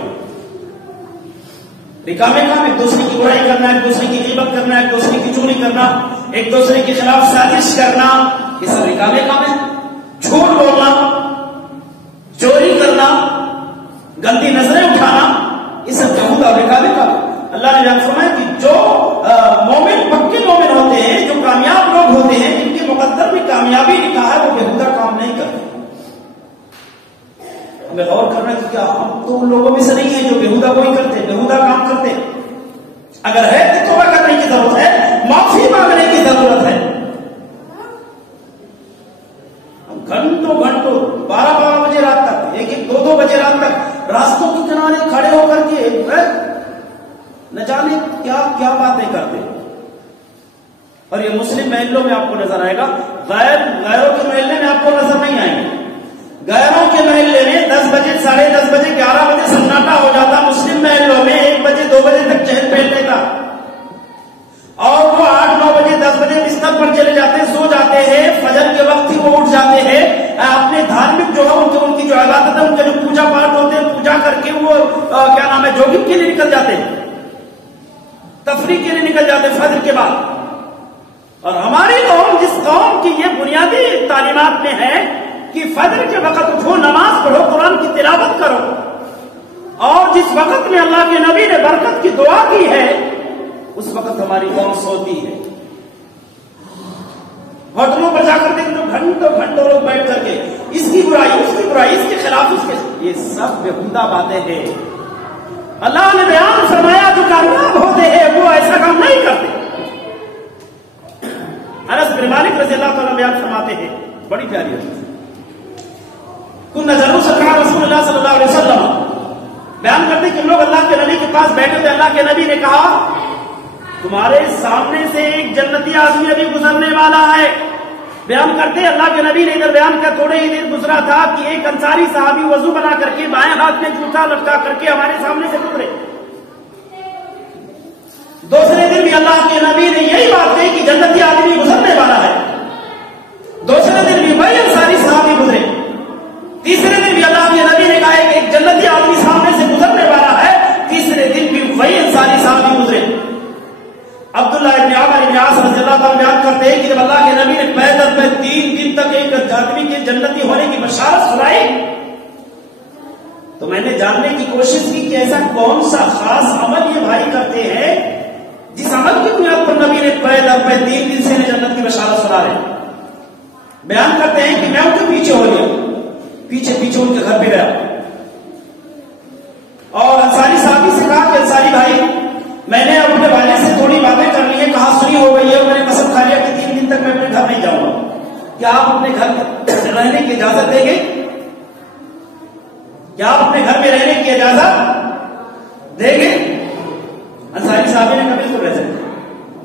رکامے کام ایک دوسرے کی برائی کرنا، ایک دوسرے کی غیبت کرنا، ایک دوسرے کی چغلی کرنا، ایک دوسرے کے خلاف سازش کرنا، یہ سب رکامے کام ہے۔ جھوٹ بولنا، چوری کرنا، گندی نظریں اٹھانا، یہ سب بیہودہ اور رکامے کام۔ اللہ نے بیان فرمایا کہ جو مومن، پکے مومن ہوتے ہیں، جو کامیاب لوگ ہوتے ہیں، جن کے مقدر میں کامیابی لکھا ہے، وہ بیہودہ کام نہیں کرتے۔ ہمیں غور کرنا کہ کیا ہم تو ان لوگوں میں سے نہیں ہیں جو بیہودہ کوئی کرتے، بیہودہ کام کرتے؟ اگر ہے تو توبہ کرنے کی ضرورت ہے، معافی مانگنے کی ضرورت ہے۔ ہم گھنٹوں 12 بجے رات تک، 1-2 بجے رات تک راستوں کے کنارے کھڑے ہو کر کے نہ جانے کیا کیا باتیں کرتے۔ اور یہ مسلم محلوں میں آپ کو نظر آئے گا، غیروں کے محلے میں آپ کو نظر نہیں آئے گا۔ غیروں کے محلے میں 10 بجے، 10:30 بجے، 11 بجے سناٹا ہو جاتا، مسلم محلوں میں 1 بجے 2 بجے تک چہل پہل لیتا، اور وہ 8-9 بجے 10 بجے بستر پر چلے جاتے، سو جاتے ہیں، فجر کے وقت ہی وہ اٹھ جاتے ہیں، اپنے دھارمک جو ہے ان کی جو عبادت ہے، ان کے جو پوجا پاٹ ہوتے ہیں، پوجا کر کے وہ کیا نام ہے جوگنگ کے لیے نکل جاتے ہیں، تفریح کے لیے نکل جاتے ہیں فجر کے بعد۔ اور ہماری قوم، جس قوم کی یہ بنیادی تعلیمات میں ہے کہ فجر کے وقت اٹھو، نماز پڑھو، قرآن کی تلاوت کرو، اور جس وقت میں اللہ کے نبی نے برکت کی دعا کی ہے اس وقت ہماری قوم سوتی ہے۔ ہوٹلوں پر جا کر دیکھو گھنٹوں لوگ بیٹھ کر کے اس کی برائی، اس کی برائی، اس کے خلاف، اس کے، یہ سب بیہودہ باتیں ہیں۔ اللہ نے بیان فرمایا جو کامیاب ہوتے ہیں وہ ایسا کام نہیں کرتے۔ انس بن مالک رضی اللہ تعالیٰ بیان فرماتے ہیں، بڑی پیاری حدیث، نظر سرکار رسول اللہ صلی اللہ علیہ وسلم بیان کرتے کہ لوگ اللہ کے نبی کے پاس بیٹھے تھے، اللہ کے نبی نے کہا تمہارے سامنے سے ایک جنتی آدمی ابھی گزرنے والا ہے۔ بیان کرتے اللہ کے نبی نے ادھر بیان کر، تھوڑے ہی دیر گزرا تھا کہ ایک انصاری صحابی وضو بنا کر کے بائیں ہاتھ میں جوتا لٹکا کر کے ہمارے سامنے سے گزرے۔ دوسرے دن بھی اللہ کے نبی نے یہی بات کہی کہ جنتی آدمی گزرنے والا ہے۔ دوسرے دن بھی وہی انصاری صحابی گزرے۔ تیسرے دن بھی اللہ کے نبی نے کہا کہ ایک جنتی آدمی سامنے سے گزرنے والا ہے۔ تیسرے دن بھی وہی انصاری صحابی گزرے۔ عبداللہ ابن عمر ابن عاص رضی اللہ تعالیٰ بیان کرتے ہیں کہ جب اللہ کے نبی نے پیدل پہ 3 دن تک ایک آدمی کے جنتی ہونے کی بشارت سنائی تو میں نے جاننے کی کوشش کی کہ ایسا کون سا خاص عمل یہ بھائی کرتے ہیں جس عمل کی بنیاد پر نبی نے پیدل پہ 3 دن سے جنت کی بشارت سنا رہے ہیں۔ بیان کرتے ہیں کہ میں ان کے پیچھے ہو گیا، پیچھے ان کے گھر پہ گیا اور انصاری صحابی سے کہا کہ انصاری بھائی میں نے اپنے والد سے تھوڑی باتیں کر لی ہے، کہا سنی ہو گئی ہے، میں نے قسم کھا لیا کہ 3 دن تک میں اپنے گھر نہیں جاؤں گا، کیا آپ اپنے گھر رہنے کی اجازت دیں گے؟ کیا آپ اپنے گھر میں رہنے کی اجازت دیں گے؟ انصاری صحابی نے کہا بالکل رہ سکتے۔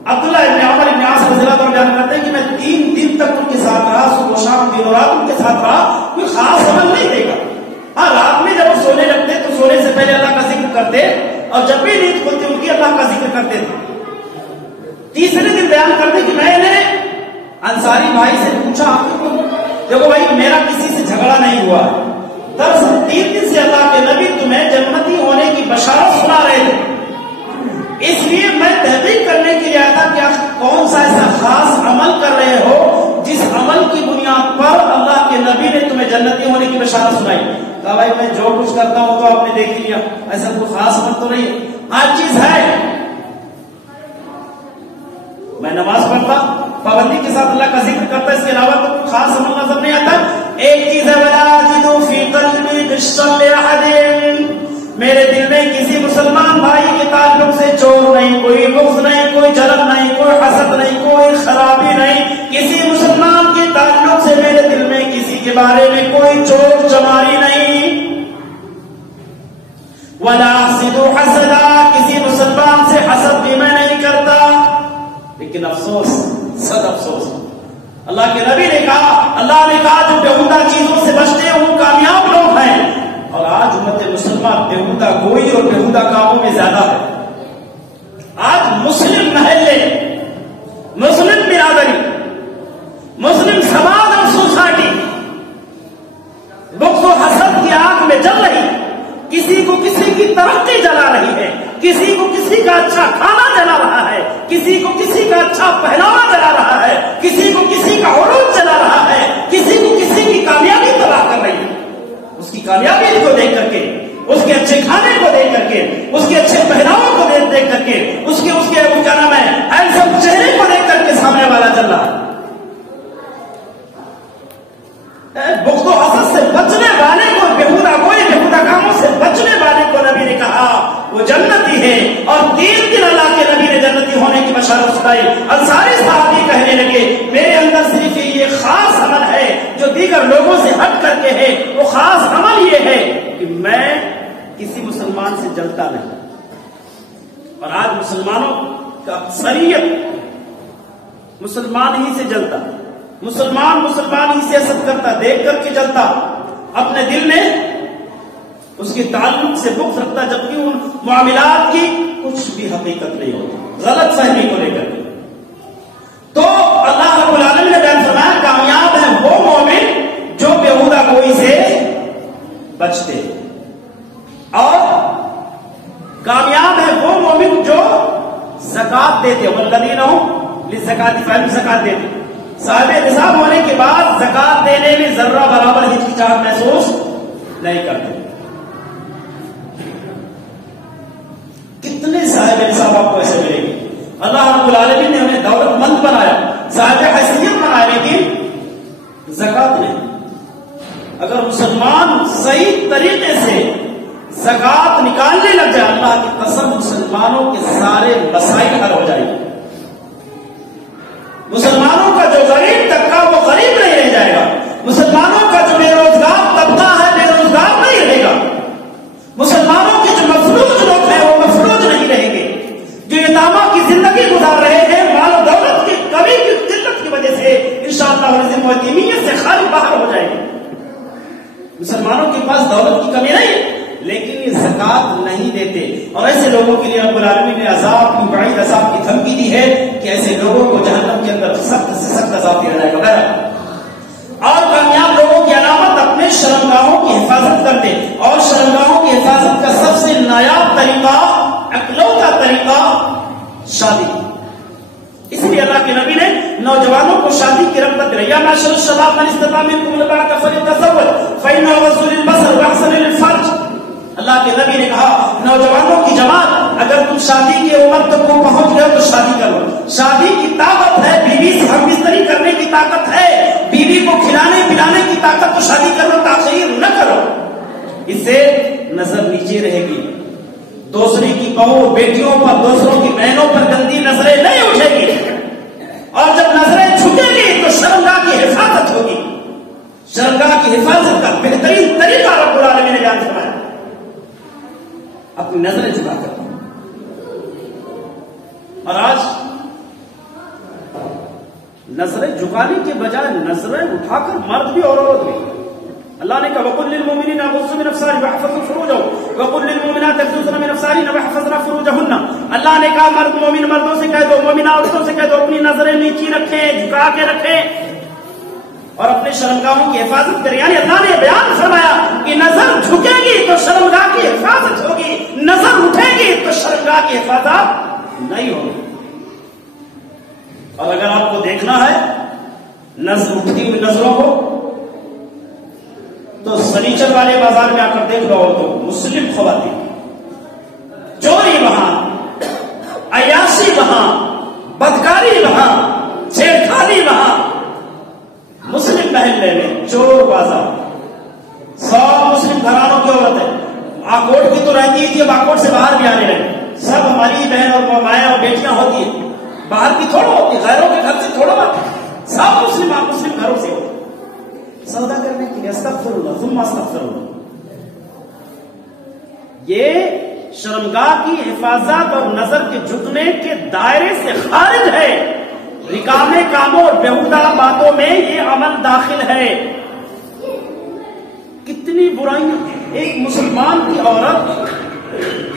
عبداللہ ابن عمر ابن عاص رضی اللہ عنہ بیان کرتے ہیں کہ میں 3 دن تک ان کے ساتھ رہا، صبح و شام دن و رات ان کے ساتھ رہا، کوئی خاص عمل نہیں دے گا۔ ہاں رات میں جب وہ سونے لگتے تو سونے سے پہلے اللہ کا ذکر کرتے اور جب بھی نیند کھلتی ان کی اللہ کا ذکر کرتے تھے۔ تیسرے دن بیان کرتے کہ میں نے انصاری بھائی سے پوچھا دیکھو بھائی میرا کسی سے جھگڑا نہیں ہوا، دراصل 3 دن سے اللہ کے نبی تمہیں جنتی ہونے کی بشارت سنا رہے تھے، عمل کر رہے ہو جس عمل کی بنیاد پر اللہ کے نبی نے تمہیں جنتی ہونے کی بشارت سنائی. کہا بھائی میں جو کچھ کرتا ہوں تو آپ نے دیکھ لیا, ایسا کوئی خاص عمل تو نہیں. آج چیز ہے میں نماز پڑھتا پابندی کے ساتھ اللہ کا ذکر کرتا, اس کے علاوہ تو کوئی خاص عمل نظر نہیں آتا. ایک چیز ہے ولا اجد فی قلبی غشا لاحد, میرے دل میں کسی مسلمان بھائی کے تعلق سے چور نہیں, کوئی بغض نہیں, کوئی جلن نہیں, کوئی حسد نہیں, کوئی خرابی نہیں. کسی مسلمان کے تعلق سے میرے دل میں کسی کے بارے میں کوئی چور چماری نہیں. ولا احسد حسدا, کسی مسلمان سے حسد بھی میں نہیں کرتا. لیکن افسوس, صد افسوس, اللہ کے نبی نے کہا, اللہ نے کہا جو بیہودہ چیزوں سے بچتے ہیں وہ کامیاب لوگ ہیں. اور آج امت مسلمان بیہودہ گوئی اور بیہودہ کاموں میں زیادہ ہے. آج مسلم محلے, مسلم برادری, مسلم سماج اور سوسائٹی بغض و حسد کی آگ میں جل رہی, کسی کو کسی کی ترقی جلا رہی ہے, کسی کو کسی کا اچھا کھانا جلا رہا ہے, کسی کو کسی کا اچھا پہناوا جلا رہا ہے, کسی کو کسی کا عروج جلا رہا ہے, کسی کو کسی کی کامیابی تباہ کر رہی ہے. اس کی کامیابی کو دیکھ کر کے, اس کے اچھے کھانے کو دیکھ کر کے, اس کے اچھے پہناوے کو دیکھ کر کے, اس کے کیا نام ہے ہینڈسم چہرے کو دیکھ کر کے سامنے والا چل رہا ہے. بغض و حسد سے بچنے والے کو, بیہودہ گوئی بیہودہ کاموں سے بچنے والے کو نبی نے کہا وہ جنتی ہے. اور 3 دن اللہ کے نبی نے جنتی ہونے کی بشارت سنائی. انصاری صحابی کہنے لگے میرے اندر صرف یہ خاص عمل ہے جو دیگر لوگوں سے ہٹ کر کے ہے. وہ خاص عمل یہ ہے کہ میں کسی مسلمان سے جلتا نہیں. اور آج مسلمانوں کا اکثریت مسلمان ہی سے جلتا, مسلمان ہی سے حسد کرتا, دیکھ کر کے جلتا, اپنے دل میں اس کے تعلق سے بغض رکھتا, جبکہ ان معاملات کی کچھ بھی حقیقت نہیں ہوتی, غلط فہمی کو لے کر. تو اللہ رب العالمین نے بیان فرمایا کامیاب ہے وہ مومن جو بیہودہ گوئی سے بچتے, اور کامیاب ہے وہ مومن جو زکات دیتے. والذین هم للزکاة فاعلون, زکات دیتے. صاحب نصاب ہونے کے بعد زکات دینے میں ذرہ برابر ہچکچاہٹ محسوس نہیں کرتے. کتنے صاحب نصاب آپ کو ایسے ملے گی. اللہ رب العالمین نے انہیں دولت مند بنایا, صاحب حیثیت بنایا, لیکن زکات نہیں. اگر مسلمان صحیح طریقے سے زکات نکالنے لگ جائے, اللہ کی قسم مسلمانوں کے سارے مسائل حل ہو جائیں گے. مسلمانوں کا جو غریب طبقہ وہ غریب نہیں رہ جائے گا, مسلمانوں کا جو بے روزگار طبقہ ہے بے روزگار نہیں رہے گا, مسلمانوں کے جو مفلوج لوگ ہیں وہ مفلوج نہیں رہیں گے, جو یتامہ کی زندگی گزار رہے ہیں مال و دولت کی کمی کی قلت کی وجہ سے انشاءاللہ یتیمیت سے خالی باہر ہو جائیں گے. مسلمانوں کے پاس دولت کی کمی نہیں ہے لیکن یہ زکات نہیں دیتے, اور ایسے لوگوں کے لیے رب العالمین نے عذاب کی بعید عذاب کی دھمکی دی ہے کہ ایسے لوگوں کو جہنم کے اندر سخت سے سخت عذاب دیا جائے گا. اور کامیاب لوگوں کی علامت اپنے شرمگاہوں کی حفاظت کرتے, اور شرمگاہوں کی حفاظت کا سب سے نایاب طریقہ, اکلوتا طریقہ شادی. اس لیے اللہ کے نبی نے نوجوانوں کو شادی کی رغبت دلائی. یا معاشر الشباب من استطاع منکم الباءۃ فلیتزوج فإنه غض للبصر وأحسن للفرج. اللہ کے نبی نے کہا نوجوانوں کی جماعت اگر تم شادی کی عمر تک کو پہنچ گئے تو شادی کرو. شادی کی طاقت ہے, بیوی سے ہم بستری کرنے کی طاقت ہے, بیوی کو کھلانے پلانے کی طاقت, تو شادی کرو, تاخیر نہ کرو. اس سے نظر نیچے رہے گی, دوسری کی بہو بیٹیوں پر, دوسروں کی بہنوں پر گندی نظریں نہیں اٹھے گی, اور جب نظریں جھکے گی تو شرمگاہ کی حفاظت ہوگی. شرمگاہ کی حفاظت کا بہترین طریقہ رب العالمین نے بیان فرمایا اپنی نظریں جھکا کر. اور آج نظریں جھکانے کے بجائے نظریں اٹھا کر مرد بھی اور عورت بھی. اللہ نے کہا وَقُلْ لِلْمُؤْمِنِينَ يَغُضُّوا مِنْ أَبْصَارِهِمْ وَيَحْفَظُوا فُرُوجَهُمْ وَقُلْ لِلْمُؤْمِنَاتِ يَغْضُضْنَ مِنْ أَبْصَارِهِنَّ وَيَحْفَظْنَ فُرُوجَهُنَّ. اللہ نے کہا مرد مومن مردوں سے کہہ دو, مومنہ عورتوں سے کہہ دو اپنی نظریں نیچی رکھیں, جھکا کے رکھیں, اور اپنے شرمگاہوں کی حفاظت کریں. یعنی اللہ نے بیان فرمایا کہ نظر جھکے گی تو شرمگاہ کی حفاظت ہوگی, نظر اٹھے گی تو شرمگاہ کی حفاظت نہیں ہوگی. اور اگر آپ کو دیکھنا ہے اٹھتی ہوئی نظروں کو تو سنیچر والے بازار میں آ کر دیکھ لو تو مسلم خواتین، چوری وہاں، عیاشی وہاں، بدکاری وہاں، چھیڑخانی وہاں، مسلم محلے میں چور بازار، 100 مسلم گھرانوں کی عورتیں آکوٹ کی تو رہتی تھی، اب آکوٹ سے باہر بھی آنے لگے، سب ہماری بہن اور مائیں اور بیٹیاں ہوتی ہیں، باہر کی تھوڑا ہوتی، غیروں کے گھر سے تھوڑا آتی، سب مسلم گھروں سے ہوتی، سودا کرنے کے لیے استغفر اللہ ثم استغفر اللہ۔ یہ شرمگاہ کی حفاظت اور نظر کے جھکنے کے دائرے سے خارج ہے، رکامے کاموں اور بیہودہ باتوں میں یہ عمل داخل ہے۔ کتنی برائیاں، ایک مسلمان کی عورت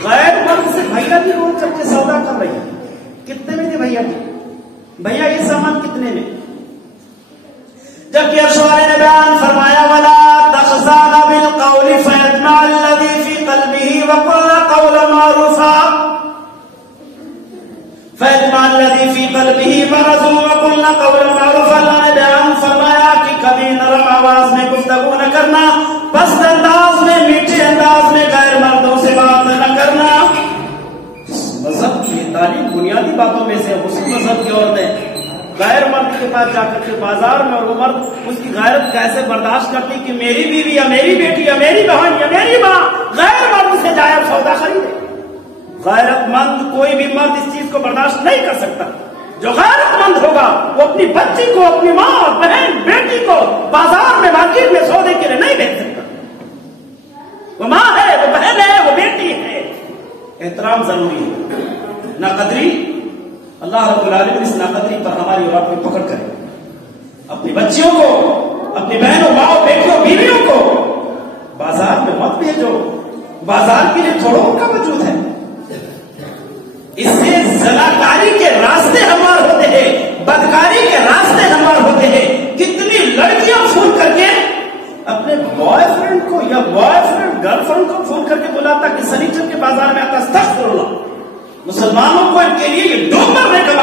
غیر مرد سے بھیا کی روک کر کے سودا کر رہی ہے، کتنے میں تھے بھیا کی؟ بھیا یہ سامان کتنے میں؟ جبکہ ارشاد نے بیان فرمایا وَلَا تَخْزَانَ بِالْقَوْلِ فَيَطْمَعَ الَّذِي فِي قَلْبِهِ وَقُلْنَ قَوْلًا مَّعْرُوفًا فَيَطْمَعَ الَّذِي فِي قَلْبِهِ مَرَضٌ وَقُلْنَ قَوْلًا مَّعْرُوفًا۔ اللہ نے بیان فرمایا کہ کبھی نرم آواز میں گفتگو نہ کرنا، پست انداز میں، میٹھے انداز میں غیر مردوں سے بات نہ کرنا۔ مذہب کی تعلیم بنیادی باتوں میں سے مسلم مذہب کی عورتیں غیر مرد کے پاس جا کر کے بازار میں، اور وہ مرد اس کی غیرت کیسے برداشت کرتی کہ میری بیوی یا میری بیٹی یا میری بہن یا میری ماں غیر مرد سے جائے سودا خریدے۔ غیرت مند کوئی بھی مرد اس چیز کو برداشت نہیں کر سکتا۔ جو غیرت مند ہوگا وہ اپنی بچی کو، اپنی ماں اور بہن بیٹی کو بازار میں مارکیٹ میں سودے کے لیے نہیں بھیج سکتا۔ وہ ماں ہے، وہ بہن ہے، وہ بیٹی ہے، احترام ضروری ہے۔ ناقدری، اللہ رب العالمین اس ناقدری پر ہماری اور آپ کو پکڑ کرے۔ اپنی بچیوں کو، اپنی بہنوں، ماں، بیٹیوں، بیویوں کو بازار میں مت بھیجو، بازار کے لیے تھوڑا کا وجود ہے۔ اس سے زناکاری کے راستے ہموار ہوتے ہیں، بدکاری کے راستے ہموار ہوتے ہیں۔ کتنی لڑکیاں فون کر کے اپنے بوائے فرینڈ کو یا بوائے فرینڈ گرل فرینڈ کو فون کر کے بلاتا کہ سنیچر کے بازار میں آتا استغفر اللہ۔ مسلمانوں کو ان کے لیے یہ ڈوب مرنے کا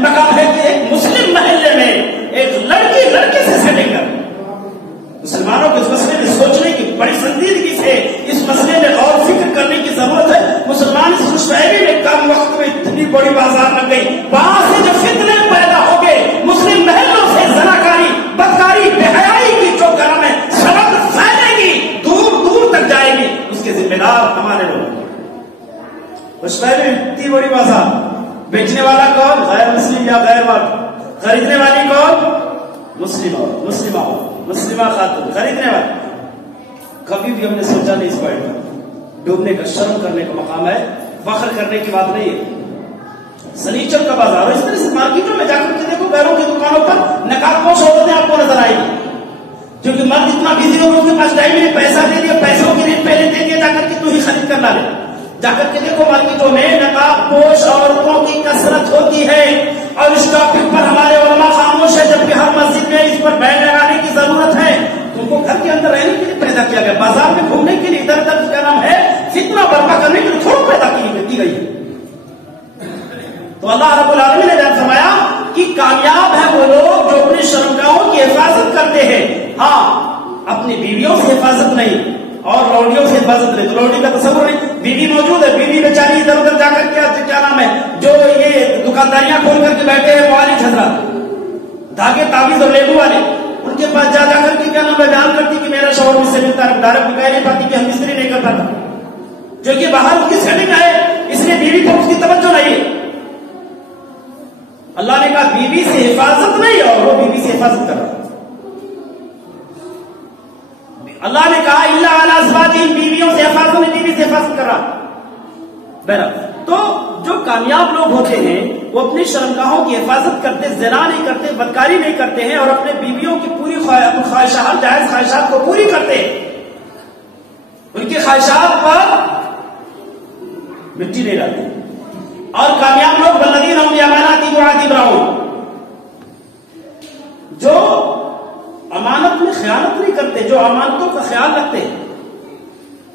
مقام ہے کہ ایک مسلم محلے میں ایک لڑکے سے سیٹنگ کر۔ مسلمانوں کو اس مسئلے میں سوچنے کی بڑی سنجیدگی سے اس مسئلے میں غور فکر کرنے کی ضرورت ہے۔ مسلمان اس مشاعرے میں کم وقت میں اتنی بڑی بازار لگ گئی، وہاں سے جو فتنے پیدا ہو گئے، مسلم محلوں سے زناکاری، بدکاری، بے حیائی کی جو گرم ہے سبب پھیلے گی، دور دور تک جائے گی، اس کے ذمہ دار ہمارے لوگ۔ مشاعرے میں اتنی بڑی بازار، بیچنے والا کون؟ غیر مسلم یا غیر مرد، خریدنے والی کون؟ مسلمہ خاتون خریدنے والی۔ کبھی بھی ہم نے سوچا نہیں اس پوائنٹ پر، ڈوبنے کا، شرم کرنے کا مقام ہے، فخر کرنے کی بات نہیں ہے۔ سنیچر کا بازار، اس طرح سے مارکیٹوں میں جا کر کے دیکھو، غیروں کی دکانوں پر نقاب پوش عورتیں آپ کو نظر آئیں گی، کیونکہ مرد اتنا بزی ہو ان کے پاس ٹائم نہیں، پیسہ دے دیا، پیسوں کی ریٹ پہلے دے دیا، جا کر کے تو ہی خرید کر لا لے۔ جا کر کے دیکھو مارکیٹوں میں نقاب پوش عورتوں کی کثرت ہوتی ہے، اور اس ٹاپک پر ہمارے علماء خاموش ہے، جبکہ ہر مسجد میں اس پر بین لگانے کی ضرورت ہے۔ تم کو گھر کے اندر رہنے کے لیے پیدا کیا گیا، بازار میں گھومنے کے لیے، ادھر ادھر کیا نام ہے، فتنہ برپا کرنے کے لیے تھوڑا پیدا کی گئی ہے۔ تو اللہ رب العالمین نے بیان فرمایا کہ کامیاب ہے وہ لوگ جو اپنی شرمگاہوں کی حفاظت کرتے ہیں، ہاں اپنی بیویوں سے حفاظت نہیں اور لوڈیوں سے حفاظت نہیں۔ تو لوڈی کا تصور نہیں، بیوی موجود ہے، بیوی بیچاری ادھر ادھر جا کر کیا نام ہے، جو یہ دکانداریاں کھول کر کے بیٹھے ہیں موالج حضرات، دھاگے تعویذ اور لیبو والے، ان کے پاس جا کر کے کیا نام ہے بیان کرتی کہ میرا شوہر مجھ سے ملتا ہے، ڈائریکٹ کہہ نہیں پاتی کہ ہم استری نہیں کر پاتا، جو کہ باہر ان کی سیٹنگ ہے، اس لیے بیوی پر اس کی توجہ نہیں ہے۔ اللہ نے کہا بیوی سے حفاظت نہیں، اور وہ بیوی سے حفاظت کر رہا ہے۔ اللہ نے کہا اللہ علی ازواجہم، بیویوں سے حفاظت نہیں، بیوی سے حفاظت کر رہا۔ بہرحال تو جو کامیاب لوگ ہوتے ہیں وہ اپنی شرمگاہوں کی حفاظت کرتے، زنا نہیں کرتے، بدکاری نہیں کرتے ہیں، اور اپنے بیویوں کی پوری خواہشات، جائز خواہشات کو پوری کرتے ہیں، ان کی خواہشات پر مٹی نہیں ڈالتے۔ اور کامیاب لوگ والذین هم بأماناتهم وعهدهم راعون، جو امانت میں خیانت نہیں کرتے، جو امانتوں کا خیال رکھتے ہیں۔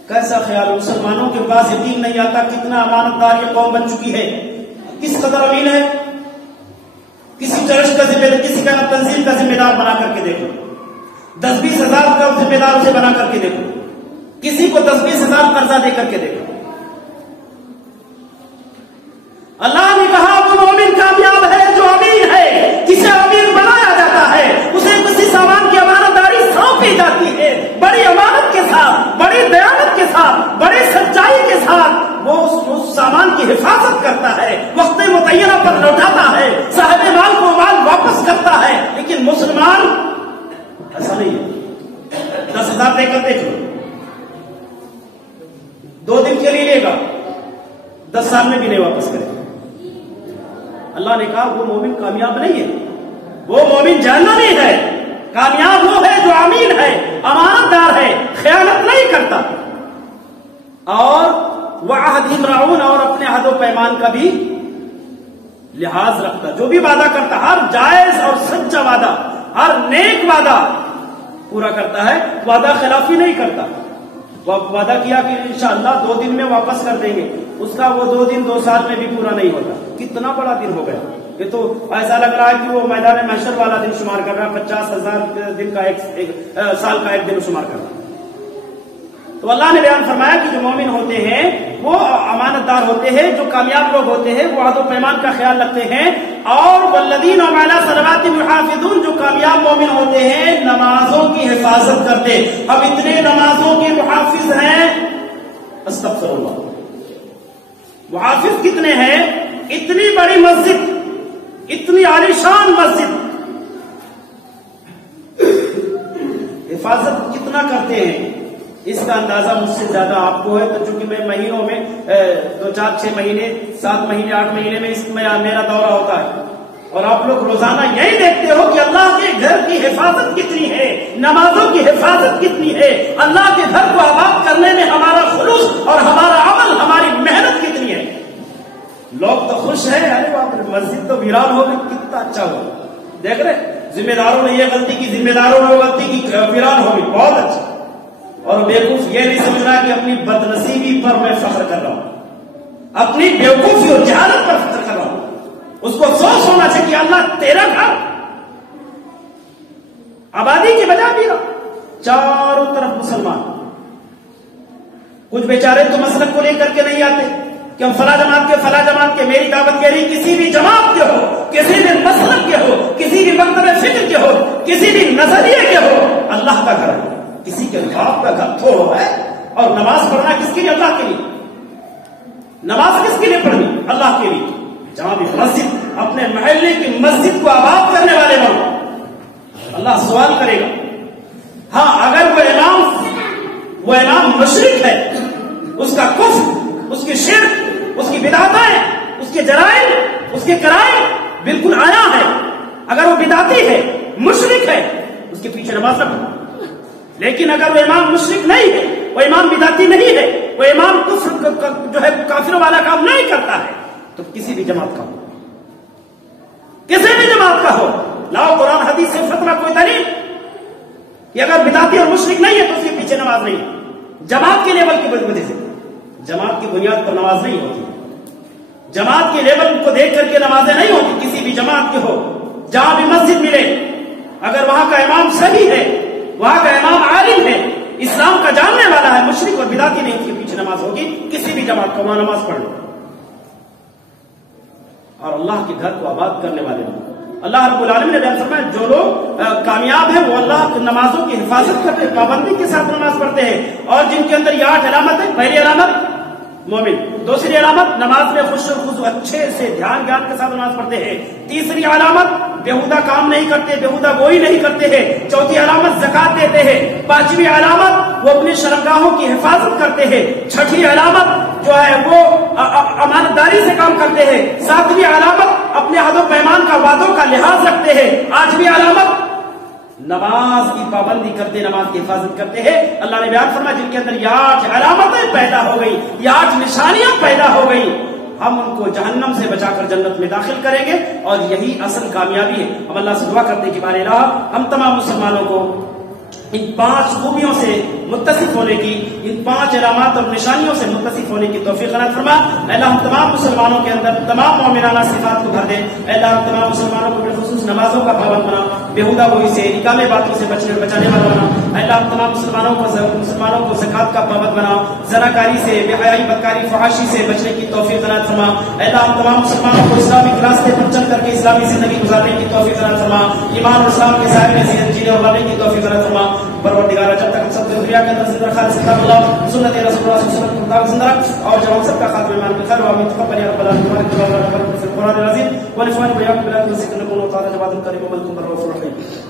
کیسا خیال؟ مسلمانوں کے پاس یقین نہیں آتا کتنا امانت دار یہ قوم بن چکی ہے، کس قدر امین ہے۔ کسی چرچ کا ذمہ دار، کسی کا تنظیم کا ذمہ دار بنا کر کے دیکھو، 10-20 ہزار کا ذمہ دار اسے بنا کر کے دیکھو، کسی کو 10-20 ہزار قرضہ دے کر کے دیکھو۔ اللہ نے کہا وہ مومن کامیاب ہے جو امین ہے۔ کسے امین بنایا جاتا ہے؟ اسے کسی سامان کی امانت داری سونپی جاتی ہے، بڑی امانت کے ساتھ، بڑی دیانت کے ساتھ، بڑی سچائی کے ساتھ وہ اس سامان کی حفاظت کرتا ہے، وقت متعینہ پر لوٹاتا ہے، صاحب مال کو مال واپس کرتا ہے۔ لیکن مسلمان ایسا نہیں ہے، 10,000 دے کر دیکھ لو، 2 دن کے لیے لے گا، 10 سال میں بھی نہیں واپس کرے گا۔ اللہ نے کہا وہ مومن کامیاب نہیں ہے، وہ مومن جہنمی ہے۔ کامیاب وہ ہے جو امین ہے، امانت دار ہے، خیانت نہیں کرتا، اور وعہدہم راعون، اور اپنے عہد و پیمان کا بھی لحاظ رکھتا۔ جو بھی وعدہ کرتا، ہر جائز اور سچا وعدہ، ہر نیک وعدہ پورا کرتا ہے، وعدہ خلافی نہیں کرتا۔ وہ وعدہ کیا کہ انشاءاللہ 2 دن میں واپس کر دیں گے، اس کا وہ 2 دن 2 سال میں بھی پورا نہیں ہوتا۔ کتنا بڑا دن ہو گیا، یہ تو ایسا لگ رہا ہے کہ وہ میدان محشر والا دن شمار کر رہا ہے، 50,000 دن کا ایک سال کا ایک دن شمار کر رہا ہے۔ تو اللہ نے بیان فرمایا کہ جو مومن ہوتے ہیں وہ امانت دار ہوتے ہیں، جو کامیاب لوگ ہوتے ہیں وہ عہد و پیمان کا خیال رکھتے ہیں، اور والذین هم علی صلواتہم یحافظون، جو کامیاب مومن ہوتے ہیں نمازوں کی حفاظت کرتے۔ اب اتنے نمازوں کے محافظ ہیں، استغفر اللہ، محافظ کتنے ہیں؟ اتنی بڑی مسجد، اتنی عالیشان مسجد، حفاظت کتنا کرتے ہیں اس کا اندازہ مجھ سے زیادہ آپ کو ہے۔ تو چونکہ میں مہینوں میں 2, 4, 6 مہینے، 7 مہینے، 8 مہینے میں اس میں میرا دورہ ہوتا ہے، اور آپ لوگ روزانہ یہی دیکھتے ہو کہ اللہ کے گھر کی حفاظت کتنی ہے، نمازوں کی حفاظت کتنی ہے، اللہ کے گھر کو آباد کرنے میں ہمارا خلوص اور ہمارا عمل، ہماری محنت کتنی ہے۔ لوگ تو خوش ہیں، ارے باپ رے مسجد تو ویران ہو گئی، کتنا اچھا ہوا۔ دیکھ رہے ذمہ داروں نے یہ غلطی کی، ذمہ داروں نے غلطی کی، ویران ہو گئی، بہت اچھا۔ اور بیوقوف یہ نہیں سمجھ رہا کہ اپنی بدنصیبی پر میں فخر کر رہا ہوں، اپنی بیوقوفی اور جہالت پر فخر کر رہا ہوں۔ اس کو افسوس ہونا چاہیے کہ اللہ تیرا گھر آبادی کے بجائے بھی رہا، چاروں طرف مسلمان، کچھ بیچارے تو مسلک کو لے کر کے نہیں آتے کہ ہم فلاں جماعت کے، فلاں جماعت کے۔ میری دعوت یہ نہیں، کسی بھی جماعت کے ہو، کسی بھی مسلک کے ہو، کسی بھی مکتب فکر کے ہو، کسی بھی نظریے کے ہو، اللہ کا گھر ہے۔ کسی کے باپ کا گھر تھوڑا ہے، اور نماز پڑھنا کس کے لیے؟ اللہ کے لیے۔ نماز کس کے لیے پڑھنی؟ اللہ کے لیے۔ جہاں بھی مسجد، اپنے محلے کی مسجد کو آباد کرنے والے لوگ، اللہ سوال کرے گا۔ ہاں اگر وہ امام مشرک ہے، اس کا کفر، اس کی شرک، اس کی بدعتیں، اس کے جرائم، اس کے کرائم بالکل آیا ہے، اگر وہ بدعتی ہے، مشرک ہے، اس کے پیچھے نماز نہ پڑھو۔ لیکن اگر وہ امام مشرک نہیں ہے، وہ امام بدعتی نہیں ہے، وہ امام کفر جو ہے کافروں والا کام نہیں کرتا ہے، تو کسی بھی جماعت کا ہو، کسی بھی جماعت کا ہو، لاؤ قرآن حدیث سے فتویٰ کوئی دلیل کہ اگر بدعتی اور مشرک نہیں ہے تو اس کے پیچھے نماز نہیں ہے۔ جماعت کے لیول کی وجہ سے، جماعت کی بنیاد پر نماز نہیں ہوتی، جماعت کے لیول کو دیکھ کر کے نمازیں نہیں ہوتی۔ کسی بھی جماعت کے ہو، جہاں بھی مسجد ملے، اگر وہاں کا امام صحیح ہے، وہاں کا امام عالم ہے، اسلام کا جاننے والا ہے، مشرک اور بدعتی نہیں، اس کے پیچھے نماز ہوگی۔ کسی بھی جماعت کو وہاں نماز پڑھ لو، اور اللہ کے گھر کو آباد کرنے والے لوگ۔ اللہ رب العالمین نے بیان فرمایا جو لوگ کامیاب ہیں وہ اللہ کی نمازوں کی حفاظت کرتے ہیں، پابندی کے ساتھ نماز پڑھتے ہیں، اور جن کے اندر یہ 8 علامت ہے۔ پہلی علامت مومن، دوسری علامت نماز میں خوش و خضوع، اچھے سے دھیان کے ساتھ نماز پڑھتے ہیں۔ تیسری علامت بیہودہ کام نہیں کرتے، بیہودہ گوئی نہیں کرتے ہیں۔ چوتھی علامت زکات دیتے ہیں۔ پانچویں علامت وہ اپنی شرمگاہوں کی حفاظت کرتے ہیں۔ چھٹی علامت جو ہے وہ امانت داری سے کام کرتے ہیں۔ ساتویں علامت اپنے عہد و پیمان کا، وعدوں کا لحاظ رکھتے ہیں۔ آٹھویں علامت نماز کی پابندی کرتے، نماز کی حفاظت کرتے ہیں۔ اللہ نے بیان فرمایا جن کے اندر یہ 8 علامتیں پیدا ہو گئی، یہ 8 نشانیاں پیدا ہو گئی، ہم ان کو جہنم سے بچا کر جنت میں داخل کریں گے، اور یہی اصل کامیابی ہے۔ ہم اللہ سے دعا کرتے کہ بارے الہ ہم تمام مسلمانوں کو ان 5 خوبیوں سے متصف ہونے کی، ان 5 علامات اور نشانیوں سے متصف ہونے کی توفیق عنایت فرما۔ اے اللہ ہم تمام مسلمانوں کے اندر تمام مومنانہ صفات کو بھر دے۔ اے اللہ ہم تمام مسلمانوں کو بالخصوص نمازوں کا پابند بنا، بیہودہ گوئی سے، نکامے باتوں سے بچنے اور بچانے والا بنا۔ اے اللہ ہم تمام مسلمانوں کو زکات کا پابند بنا، زناکاری سے، بے حیائی، بدکاری، فحاشی سے بچنے کی توفیق عنایت فرما۔ اے اللہ ہم تمام مسلمانوں کو اسلامی راستے پر چل کر کے اسلامی زندگی گزارنے کی توفیق عنایت فرما، ایمان اور اسلام کے ظاہر میں جینے اور مرنے کی توفیق عنایت فرما۔ پروردگار جب تک ہم سب کو دنیا کے اندر زندہ خالص کتاب اللہ سنت رسول اللہ صلی اللہ علیہ وسلم کے مطابق زندہ رکھ، اور جب ہم سب کا خاتمہ ایمان بالخیر و امین تقبل یا رب العالمین تبارک و تعالی فی القرآن العظیم ونفعني وإياكم بالآيات والذكر الحكيم وتعالى جواد الكريم وملك الرؤوف الرحيم۔